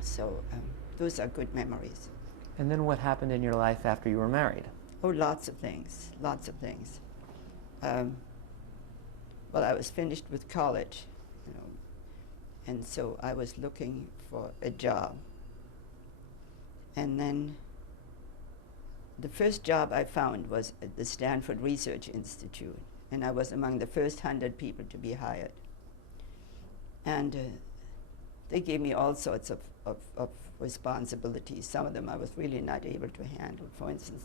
So those are good memories. And then what happened in your life after you were married? Oh, lots of things, lots of things. Well, I was finished with college, and so I was looking for a job. And then the first job I found was at the Stanford Research Institute, and I was among the first 100 people to be hired. And they gave me all sorts of responsibilities. Some of them I was really not able to handle. For instance,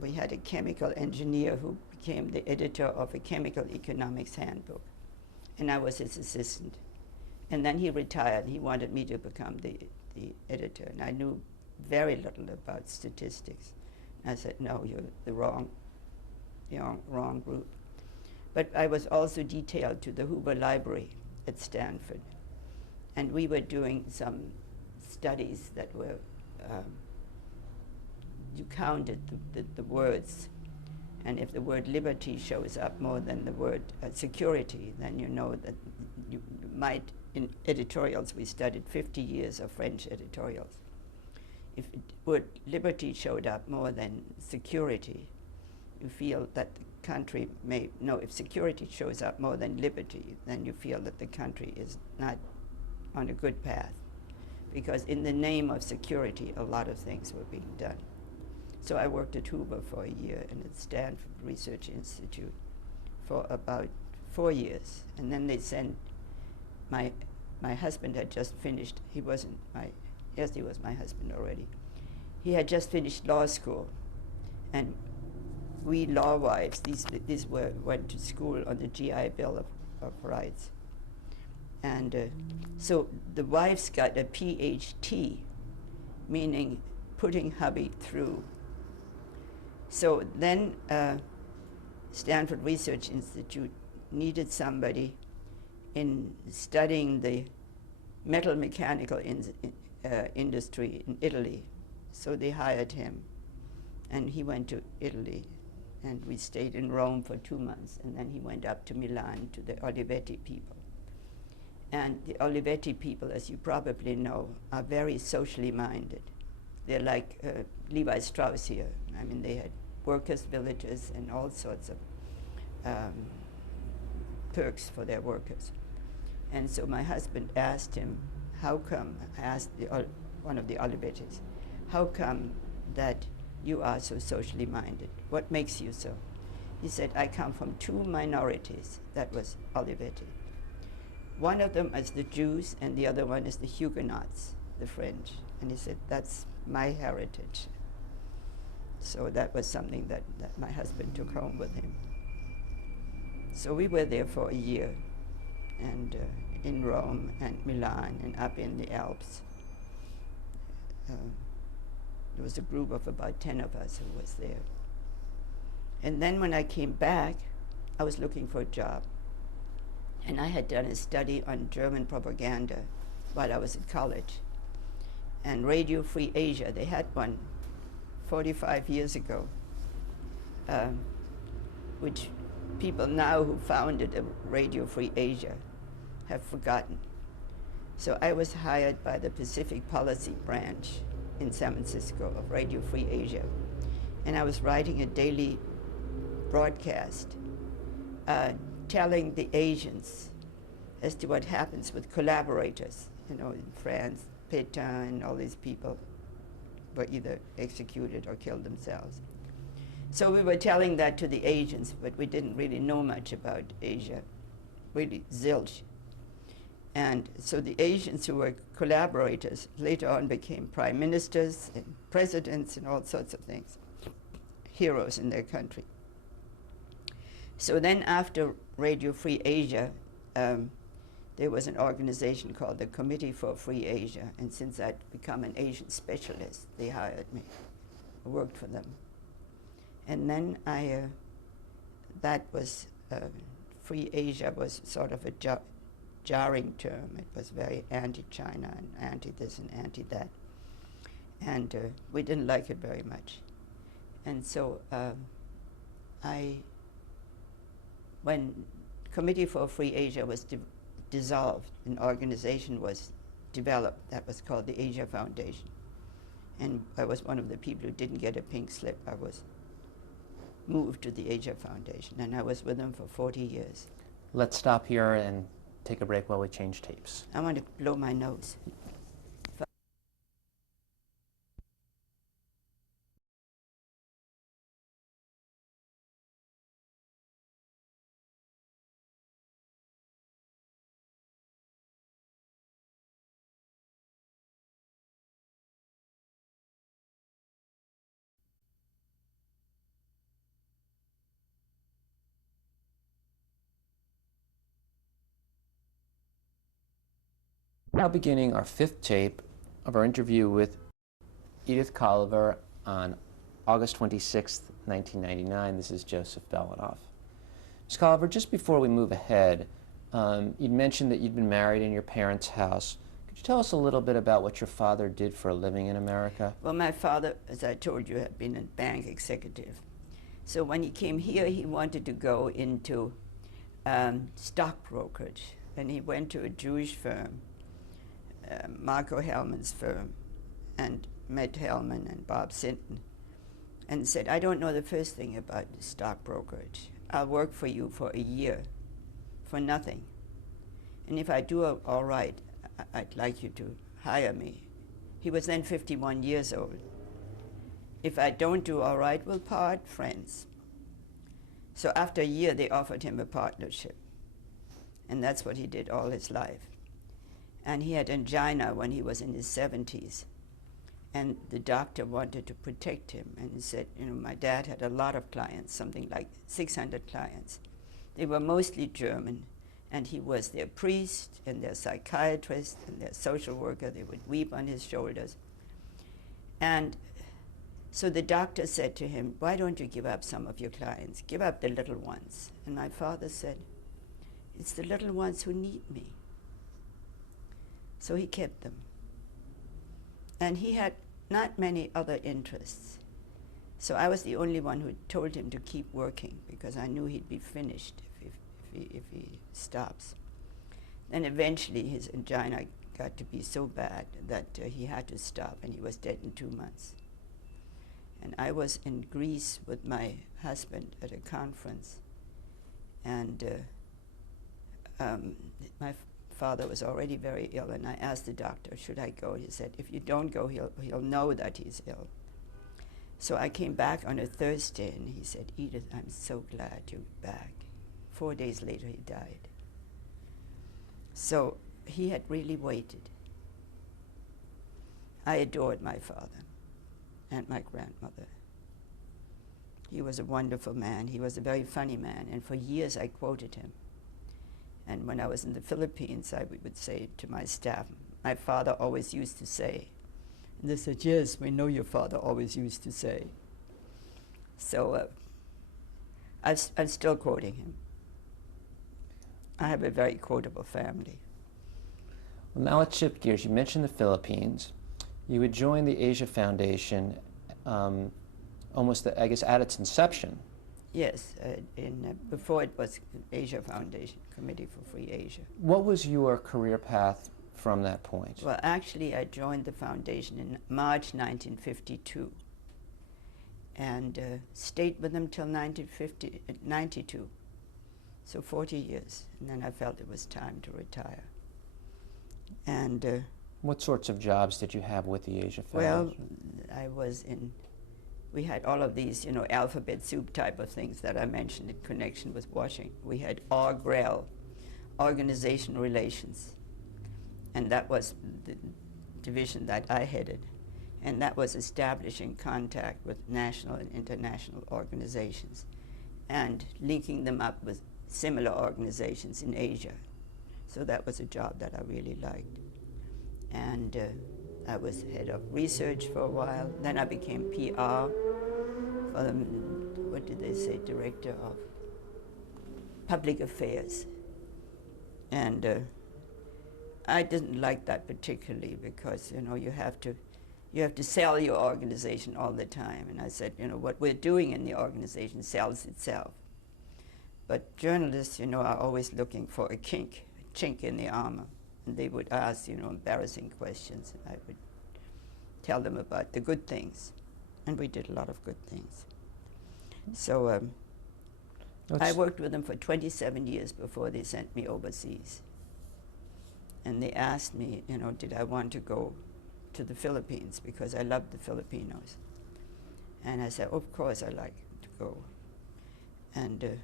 we had a chemical engineer who became the editor of a chemical economics handbook, and I was his assistant. And then he retired. He wanted me to become the editor, and I knew very little about statistics. I said, "No, you're the wrong group." But I was also detailed to the Hoover Library at Stanford, and we were doing some studies that were, you counted the words, and if the word liberty shows up more than the word security, then you know that you might, in editorials, we studied 50 years of French editorials. If the word liberty showed up more than security, you feel that the country may, no, if security shows up more than liberty, then you feel that the country is not on a good path. Because in the name of security, a lot of things were being done. So I worked at Hoover for a year and at Stanford Research Institute for about 4 years. And then they sent, my husband had just finished, he was my husband already. He had just finished law school. And we law wives, these went to school on the GI Bill of Rights. And so the wife's got a PhD, meaning putting hubby through. So then Stanford Research Institute needed somebody in studying the metal mechanical industry in Italy. So they hired him, and he went to Italy, and we stayed in Rome for 2 months, and then he went up to Milan to the Olivetti people. And the Olivetti people, as you probably know, are very socially minded. They're like Levi Strauss here. I mean, they had workers' villages and all sorts of perks for their workers. And so my husband asked him, how come, I asked one of the Olivettis, how come that you are so socially minded? What makes you so? He said, I come from two minorities. That was Olivetti. One of them is the Jews, and the other one is the Huguenots, the French. And he said, that's my heritage. So that was something that my husband took home with him. So we were there for a year, and in Rome and Milan and up in the Alps. There was a group of about 10 of us who was there. And then when I came back, I was looking for a job. And I had done a study on German propaganda while I was at college. And Radio Free Asia, they had one 45 years ago, which people now who founded Radio Free Asia have forgotten. So I was hired by the Pacific Policy Branch in San Francisco of Radio Free Asia. And I was writing a daily broadcast telling the Asians as to what happens with collaborators. You know, in France, Pétain and all these people were either executed or killed themselves. So we were telling that to the Asians, but we didn't really know much about Asia, really zilch. And so the Asians who were collaborators later on became prime ministers and presidents and all sorts of things, heroes in their country. So then after Radio Free Asia, there was an organization called the Committee for Free Asia, and since I'd become an Asian specialist, they hired me. I worked for them. And then that was, Free Asia was sort of a jarring term. It was very anti-China and anti-this and anti-that. And we didn't like it very much. And so when Committee for Free Asia was dissolved, an organization was developed that was called the Asia Foundation. And I was one of the people who didn't get a pink slip. I was moved to the Asia Foundation, and I was with them for 40 years. Let's stop here and take a break while we change tapes. I want to blow my nose. Now beginning our fifth tape of our interview with Edith Colliver on August 26, 1999. This is Joseph Belanoff. Ms. Colliver, just before we move ahead, you'd mentioned that you'd been married in your parents' house. Could you tell us a little bit about what your father did for a living in America? Well, my father, as I told you, had been a bank executive. So when he came here, he wanted to go into stock brokerage, and he went to a Jewish firm, Marco Hellman's firm, and met Hellman and Bob Sinton, and said, I don't know the first thing about stock brokerage. I'll work for you for a year for nothing. And if I do all right, I'd like you to hire me. He was then 51 years old. If I don't do all right, we'll part friends. So after a year, they offered him a partnership. And that's what he did all his life. And he had angina when he was in his 70s. And the doctor wanted to protect him. And he said, you know, my dad had a lot of clients, something like 600 clients. They were mostly German. And he was their priest and their psychiatrist and their social worker. They would weep on his shoulders. And so the doctor said to him, why don't you give up some of your clients? Give up the little ones. And my father said, it's the little ones who need me. So he kept them. And he had not many other interests. So I was the only one who told him to keep working because I knew he'd be finished if he stops. And eventually his angina got to be so bad that he had to stop, and he was dead in 2 months. And I was in Greece with my husband at a conference, and my father was already very ill, and I asked the doctor, should I go? He said, if you don't go, he'll know that he's ill. So I came back on a Thursday, and he said, Edith, I'm so glad you're back. 4 days later, he died. So he had really waited. I adored my father and my grandmother. He was a wonderful man. He was a very funny man, and for years I quoted him. And when I was in the Philippines, I would say to my staff, my father always used to say. And they said, yes, we know your father always used to say. So I'm still quoting him. I have a very quotable family. Well, now let's shift gears. You mentioned the Philippines. You would join the Asia Foundation almost, I guess, at its inception. Yes, before it was Asia Foundation, Committee for Free Asia. What was your career path from that point? Well, actually, I joined the foundation in March 1952 and stayed with them till 1992, so 40 years. And then I felt it was time to retire. And what sorts of jobs did you have with the Asia Foundation? well, I was in, we had all of these, alphabet soup type of things that I mentioned in connection with washing. We had ORGREL, Organization Relations, and that was the division that I headed. And that was establishing contact with national and international organizations and linking them up with similar organizations in Asia. So that was a job that I really liked. And I was head of research for a while. Then I became PR for the, what did they say, director of public affairs. And I didn't like that particularly because, you have to sell your organization all the time. And I said, what we're doing in the organization sells itself. But journalists, are always looking for a chink in the armor. And they would ask, embarrassing questions. And I would tell them about the good things. And we did a lot of good things. So I worked with them for 27 years before they sent me overseas. And they asked me, did I want to go to the Philippines because I loved the Filipinos. And I said, of course I like to go. And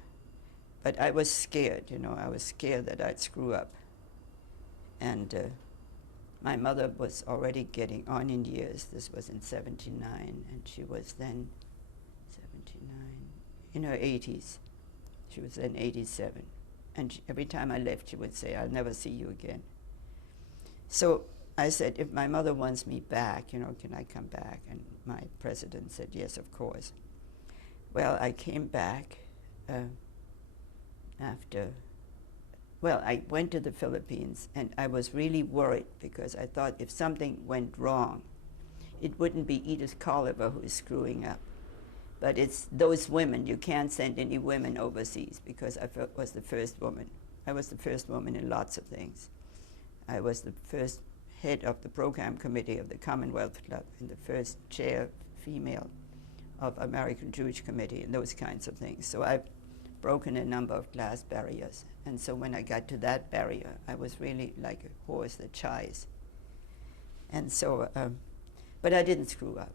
but I was scared, I was scared that I'd screw up. And my mother was already getting on in years. This was in 79, and she was then 79, in her 80s. She was then 87. And every time I left, she would say, I'll never see you again. So I said, if my mother wants me back, can I come back? And my president said, yes, of course. Well, I came back I went to the Philippines, and I was really worried because I thought if something went wrong, it wouldn't be Edith Colliver who is screwing up, but it's those women. You can't send any women overseas because I was the first woman. I was the first woman in lots of things. I was the first head of the program committee of the Commonwealth Club and the first chair female of American Jewish Committee and those kinds of things. So I've broken a number of glass barriers. And so when I got to that barrier, I was really like a horse that shies. And so, but I didn't screw up.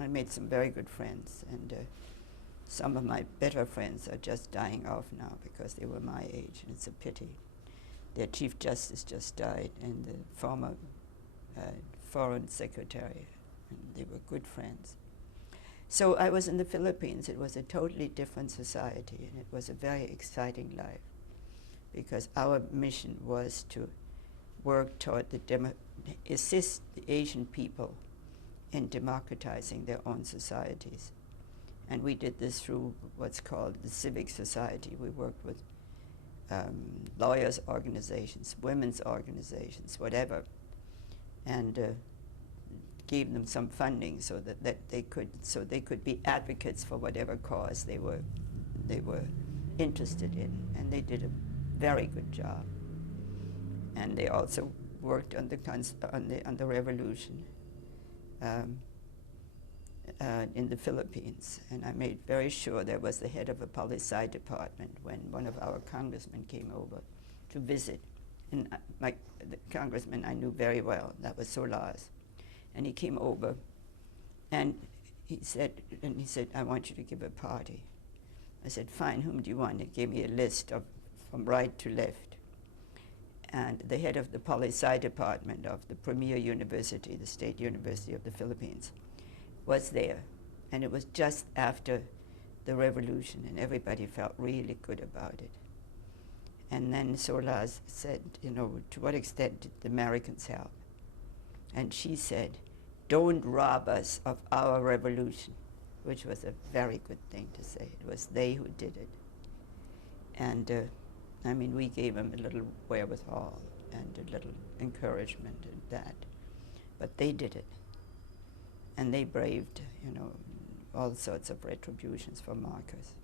I made some very good friends, and some of my better friends are just dying off now because they were my age, and it's a pity. Their Chief Justice just died, and the former Foreign Secretary, and they were good friends. So I was in the Philippines. It was a totally different society, and it was a very exciting life because our mission was to work toward assist the Asian people in democratizing their own societies. And we did this through what's called the civic society. We worked with lawyers' organizations, women's organizations, whatever, and gave them some funding so that they could be advocates for whatever cause they were interested in, and they did a very good job. And they also worked on the revolution in the Philippines, and I made very sure there was the head of a poli-sci department when one of our congressmen came over to visit. And the congressman I knew very well, that was Solaz. And he came over, and he said, I want you to give a party. I said, fine, whom do you want? He gave me a list from right to left. And the head of the poli-sci department of the premier university, the State University of the Philippines, was there. And it was just after the revolution, and everybody felt really good about it. And then Solaz said, to what extent did the Americans help? And she said, don't rob us of our revolution, which was a very good thing to say. It was they who did it. And we gave them a little wherewithal and a little encouragement in that. But they did it. And they braved, all sorts of retributions for Marcos.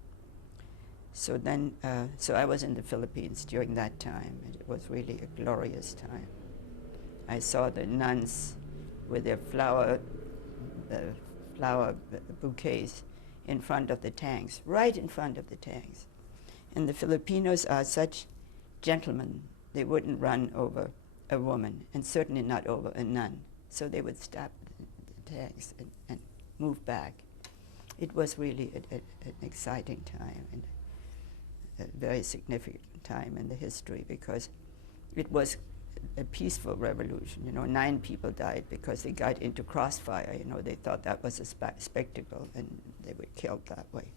So then, so I was in the Philippines during that time, and it was really a glorious time. I saw the nuns with their flower bouquets in front of the tanks, right in front of the tanks. And the Filipinos are such gentlemen, they wouldn't run over a woman, and certainly not over a nun. So they would stop the tanks and move back. It was really an exciting time and a very significant time in the history, because it was a peaceful revolution. 9 people died because they got into crossfire. They thought that was a spectacle, and they were killed that way.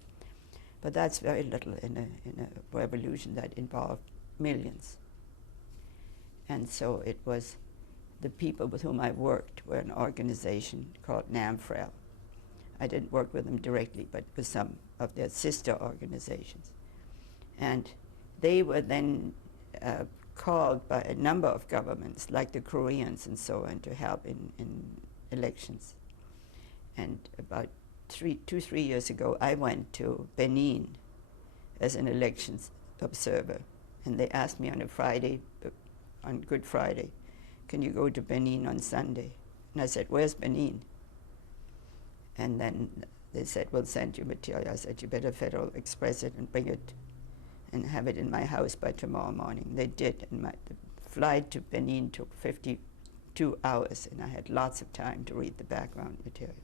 But that's very little in a revolution that involved millions. And so it was the people with whom I worked were an organization called NAMFREL. I didn't work with them directly, but with some of their sister organizations. And they were then called by a number of governments, like the Koreans and so on, to help in elections. And about 2-3 years ago, I went to Benin as an elections observer. And they asked me on a Friday, on Good Friday, can you go to Benin on Sunday? And I said, where's Benin? And then they said, we'll send you material. I said, you better Federal Express it and bring it and have it in my house by tomorrow morning. They did, and the flight to Benin took 52 hours, and I had lots of time to read the background material.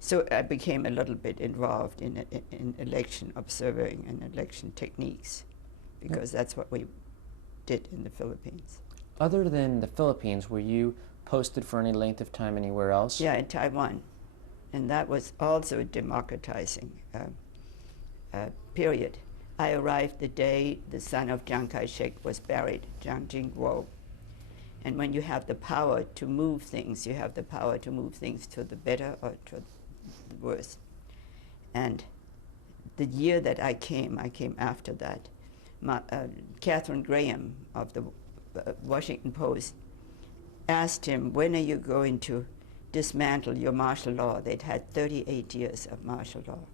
So I became a little bit involved in election observing and election techniques, because that's what we did in the Philippines. Other than the Philippines, were you posted for any length of time anywhere else? Yeah, in Taiwan. And that was also a democratizing period. I arrived the day the son of Chiang Kai-shek was buried, Chiang Ching-kuo. And when you have the power to move things, you have the power to move things to the better or to the worse. And the year that I came after that. Catherine Graham of the Washington Post asked him, when are you going to dismantle your martial law? They'd had 38 years of martial law.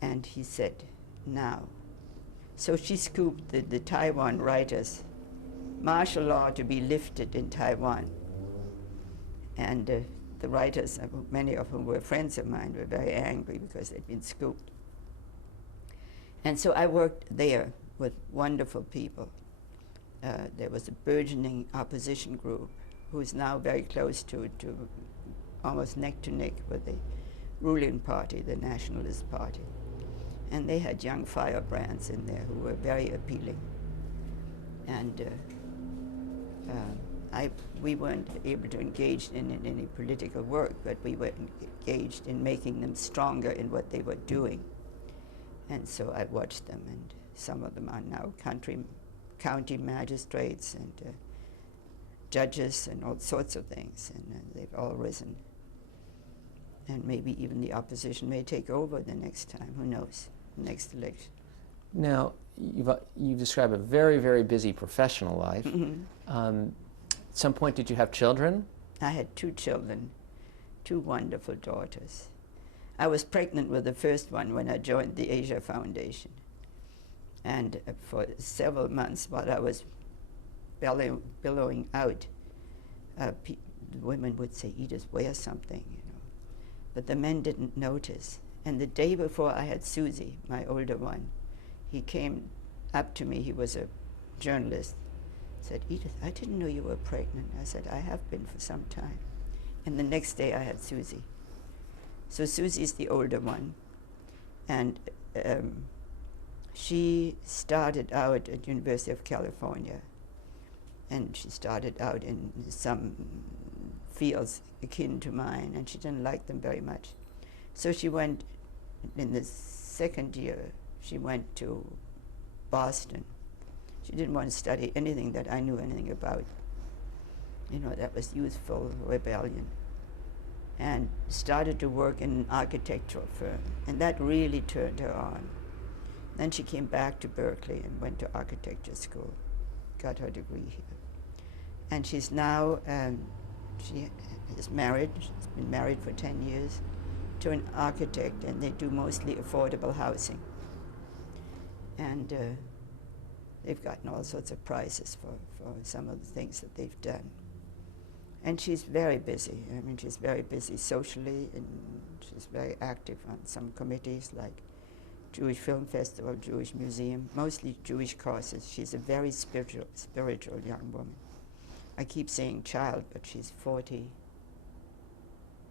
And he said, now. So she scooped the Taiwan writers, martial law to be lifted in Taiwan. And the writers, many of whom were friends of mine, were very angry because they'd been scooped. And so I worked there with wonderful people. There was a burgeoning opposition group who's now very close to almost neck to neck with the ruling party, the Nationalist Party. And they had young firebrands in there who were very appealing. And we weren't able to engage in any political work, but we were engaged in making them stronger in what they were doing. And so I watched them and Some of them are now county magistrates and judges and all sorts of things, and they've all risen. And maybe even the opposition may take over the next time. Who knows? Next election. Now, you've described a very, very busy professional life. At some point, did you have children? I had 2 children, 2 wonderful daughters. I was pregnant with the first one when I joined the Asia Foundation. And for several months, while I was billowing out, the women would say, "Edith, wear something," you know. But the men didn't notice. And the day before I had Susie, my older one, he came up to me. He was a journalist. Said, "Edith, I didn't know you were pregnant." I said, "I have been for some time." And the next day I had Susie. So Susie's the older one. And she started out at University of California. And she started out in some fields akin to mine, and she didn't like them very much. So she went, in the second year, she went to Boston. She didn't want to study anything that I knew anything about. You know, that was youthful rebellion. And started to work in an architectural firm, and that really turned her on. Then she came back to Berkeley and went to architecture school, got her degree here. And she's now, she is married, she's been married for 10 years, to an architect, and they do mostly affordable housing. And they've gotten all sorts of prizes for some of the things that they've done. And she's very busy. I mean, she's very busy socially, and she's very active on some committees like Jewish Film Festival, Jewish Museum, mostly Jewish causes. She's a very spiritual young woman. I keep saying child, but she's 40.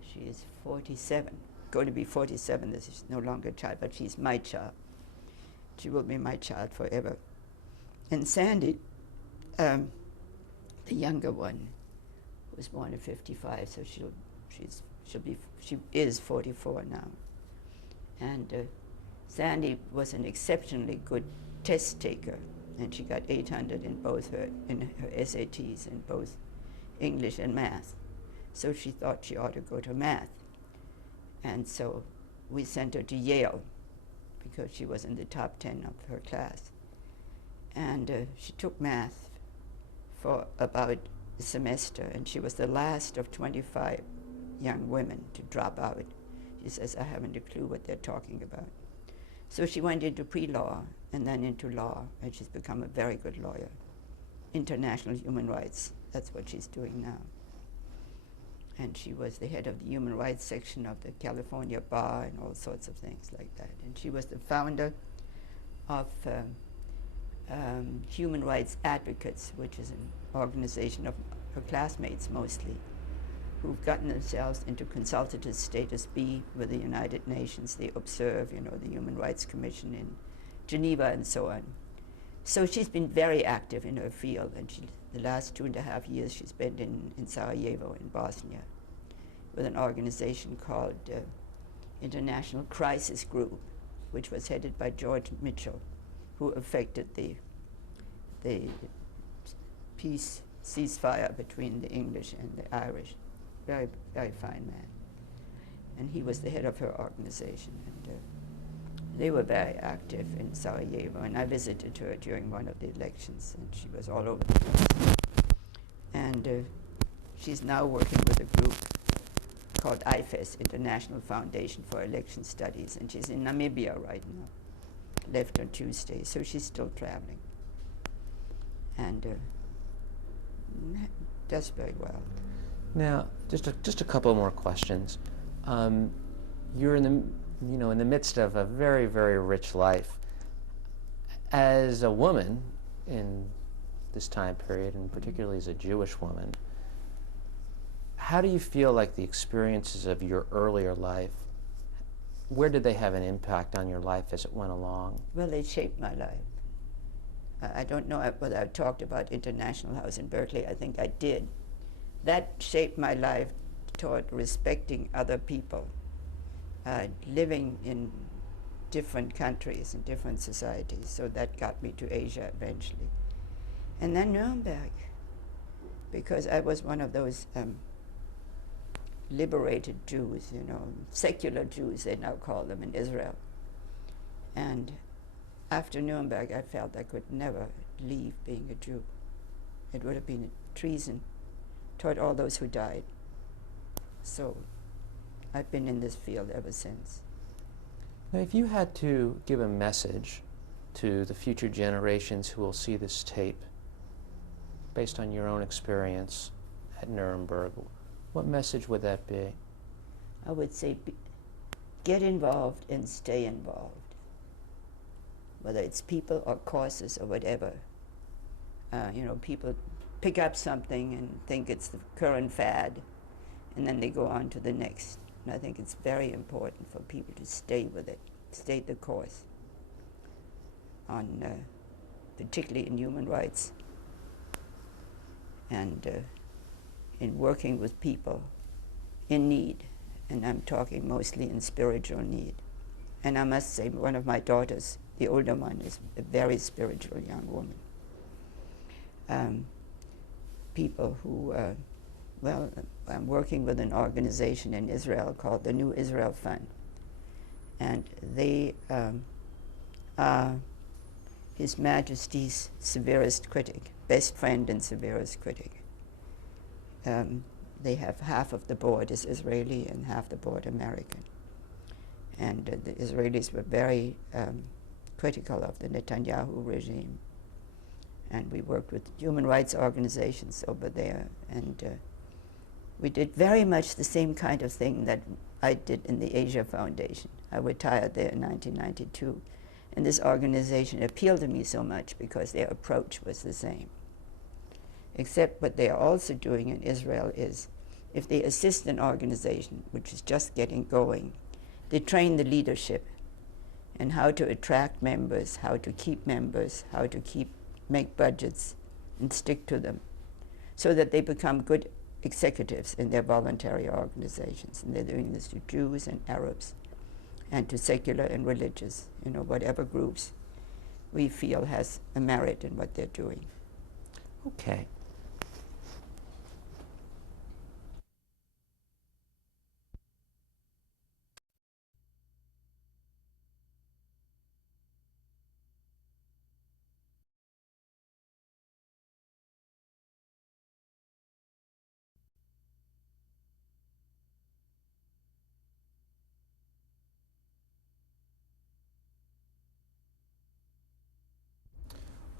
She is 47, going to be 47. This is no longer a child, but she's my child. She will be my child forever. And Sandy, the younger one, was born in 55, so she is 44 now. And Sandy was an exceptionally good test taker, and she got 800 in her SATs in both English and math. So she thought she ought to go to math. And so we sent her to Yale because she was in the top 10 of her class. And she took math for about a semester, and she was the last of 25 young women to drop out. She says, "I haven't a clue what they're talking about." So she went into pre-law and then into law, and she's become a very good lawyer. International human rights, that's what she's doing now. And she was the head of the human rights section of the California Bar and all sorts of things like that. And she was the founder of Human Rights Advocates, which is an organization of her classmates mostly, who've gotten themselves into consultative status B with the United Nations. They observe, you know, the Human Rights Commission in Geneva and so on. So she's been very active in her field, and the last 2.5 years she's been in Sarajevo in Bosnia with an organization called International Crisis Group, which was headed by George Mitchell, who effected the peace ceasefire between the English and the Irish. Very, very fine man. And he was the head of her organization. And they were very active in Sarajevo. And I visited her during one of the elections, and she was all over the place. And she's now working with a group called IFES, International Foundation for Election Studies. And she's in Namibia right now. Left on Tuesday, so she's still traveling. And does very well. Now, just a couple more questions. You're in the midst of a very, very rich life. As a woman in this time period, and particularly as a Jewish woman, how do you feel like the experiences of your earlier life, where did they have an impact on your life as it went along? Well, they shaped my life. I don't know whether I talked about International House in Berkeley. I think I did. That shaped my life toward respecting other people, living in different countries and different societies. So that got me to Asia eventually. And then Nuremberg, because I was one of those liberated Jews, you know, secular Jews, they now call them in Israel. And after Nuremberg, I felt I could never leave being a Jew. It would have been treason toward all those who died. So I've been in this field ever since. Now, if you had to give a message to the future generations who will see this tape, based on your own experience at Nuremberg, what message would that be? I would say get involved and stay involved. Whether it's people or causes or whatever. You know, people pick up something and think it's the current fad, and then they go on to the next. And I think it's very important for people to stay with it, stay the course, on particularly in human rights and in working with people in need. And I'm talking mostly in spiritual need. And I must say, one of my daughters, the older one, is a very spiritual young woman. People who, well, I'm working with an organization in Israel called the New Israel Fund. And they are His Majesty's severest critic, best friend and severest critic. They have half of the board is Israeli and half the board American. And the Israelis were very critical of the Netanyahu regime. And we worked with human rights organizations over there. And we did very much the same kind of thing that I did in the Asia Foundation. I retired there in 1992. And this organization appealed to me so much because their approach was the same. Except what they are also doing in Israel is, if they assist an organization which is just getting going, they train the leadership and how to attract members, how to keep members, how to make budgets and stick to them, so that they become good executives in their voluntary organizations. And they're doing this to Jews and Arabs and to secular and religious, you know, whatever groups we feel has a merit in what they're doing. Okay.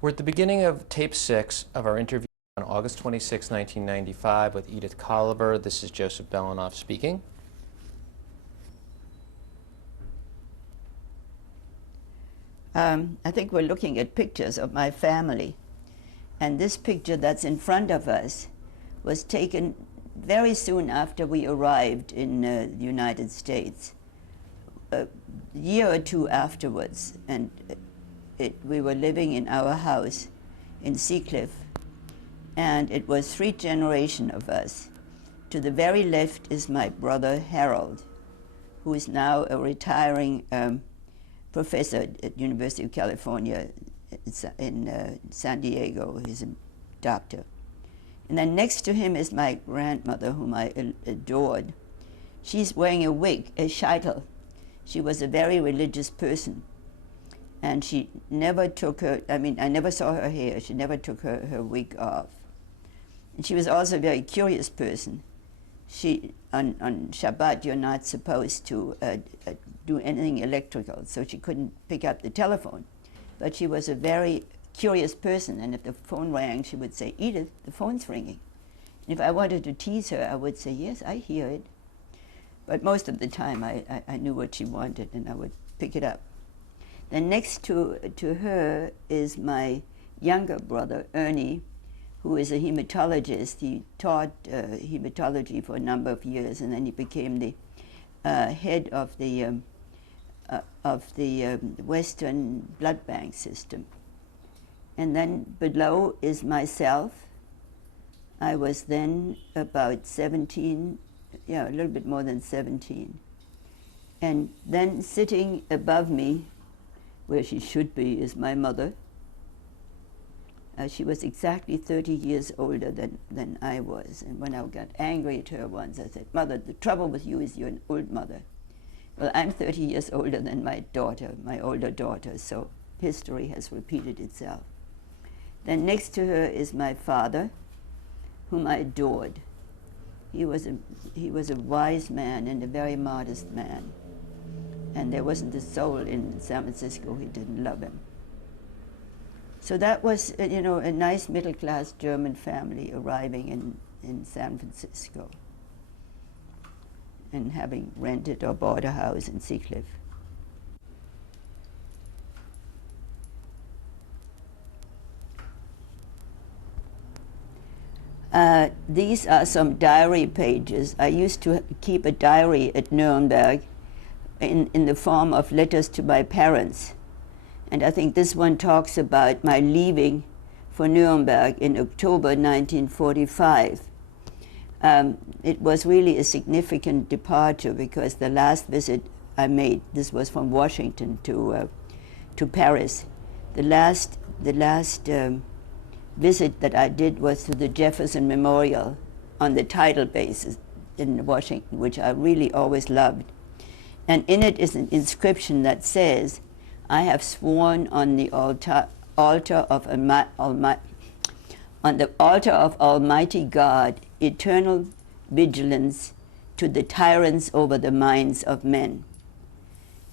We're at the beginning of tape 6 of our interview on August 26, 1995 with Edith Colliver. This is Joseph Belanoff speaking. I think we're looking at pictures of my family. And this picture that's in front of us was taken very soon after we arrived in the United States, a year or two afterwards. And we were living in our house in Seacliff, and it was 3 generations of us. To the very left is my brother Harold, who is now a retiring professor at University of California in San Diego. He's a doctor. And then next to him is my grandmother, whom I adored. She's wearing a wig, a sheitel. She was a very religious person. And she never took her, I never saw her hair. She never took her wig off. And she was also a very curious person. On Shabbat, you're not supposed to do anything electrical, so she couldn't pick up the telephone. But she was a very curious person, and if the phone rang, she would say, "Edith, the phone's ringing." And if I wanted to tease her, I would say, "Yes, I hear it." But most of the time, I knew what she wanted, and I would pick it up. Then next to her is my younger brother, Ernie, who is a hematologist. He taught hematology for a number of years, and then he became the head of the Western blood bank system. And then below is myself. I was then about 17, a little bit more than 17. And then sitting above me, where she should be, is my mother. She was exactly 30 years older than I was. And when I got angry at her once, I said, "Mother, the trouble with you is you're an old mother." Well, I'm 30 years older than my daughter, my older daughter, so history has repeated itself. Then next to her is my father, whom I adored. He was a wise man and a very modest man. And there wasn't a soul in San Francisco who didn't love him. So that was, you know, a nice middle-class German family arriving in San Francisco and having rented or bought a house in Seacliff. These are some diary pages. I used to keep a diary at Nuremberg in the form of letters to my parents. And I think this one talks about my leaving for Nuremberg in October 1945. It was really a significant departure because the last visit I made, this was from Washington to Paris. The last visit that I did was to the Jefferson Memorial on the tidal base in Washington, which I really always loved. And in it is an inscription that says, "I have sworn on the altar of Almighty God eternal vigilance to the tyrants over the minds of men."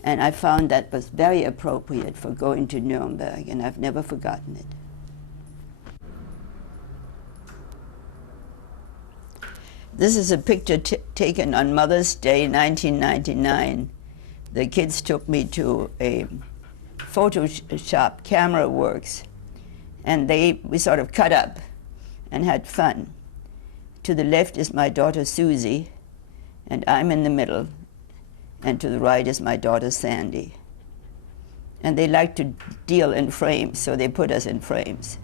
And I found that was very appropriate for going to Nuremberg, and I've never forgotten it. This is a picture taken on Mother's Day, 1999. The kids took me to a photo shop, Camera Works, and we sort of cut up and had fun. To the left is my daughter Susie, and I'm in the middle, and to the right is my daughter Sandy. And they like to deal in frames, so they put us in frames.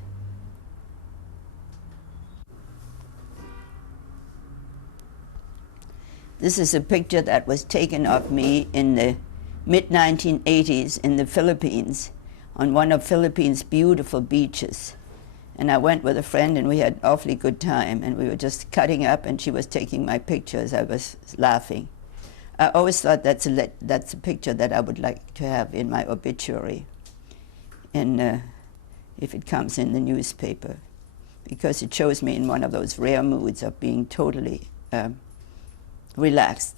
This is a picture that was taken of me in the mid-1980s in the Philippines, on one of Philippines' beautiful beaches. And I went with a friend, and we had an awfully good time, and we were just cutting up, and she was taking my pictures. I was laughing. I always thought that's a picture that I would like to have in my obituary, and if it comes in the newspaper, because it shows me in one of those rare moods of being totally relaxed.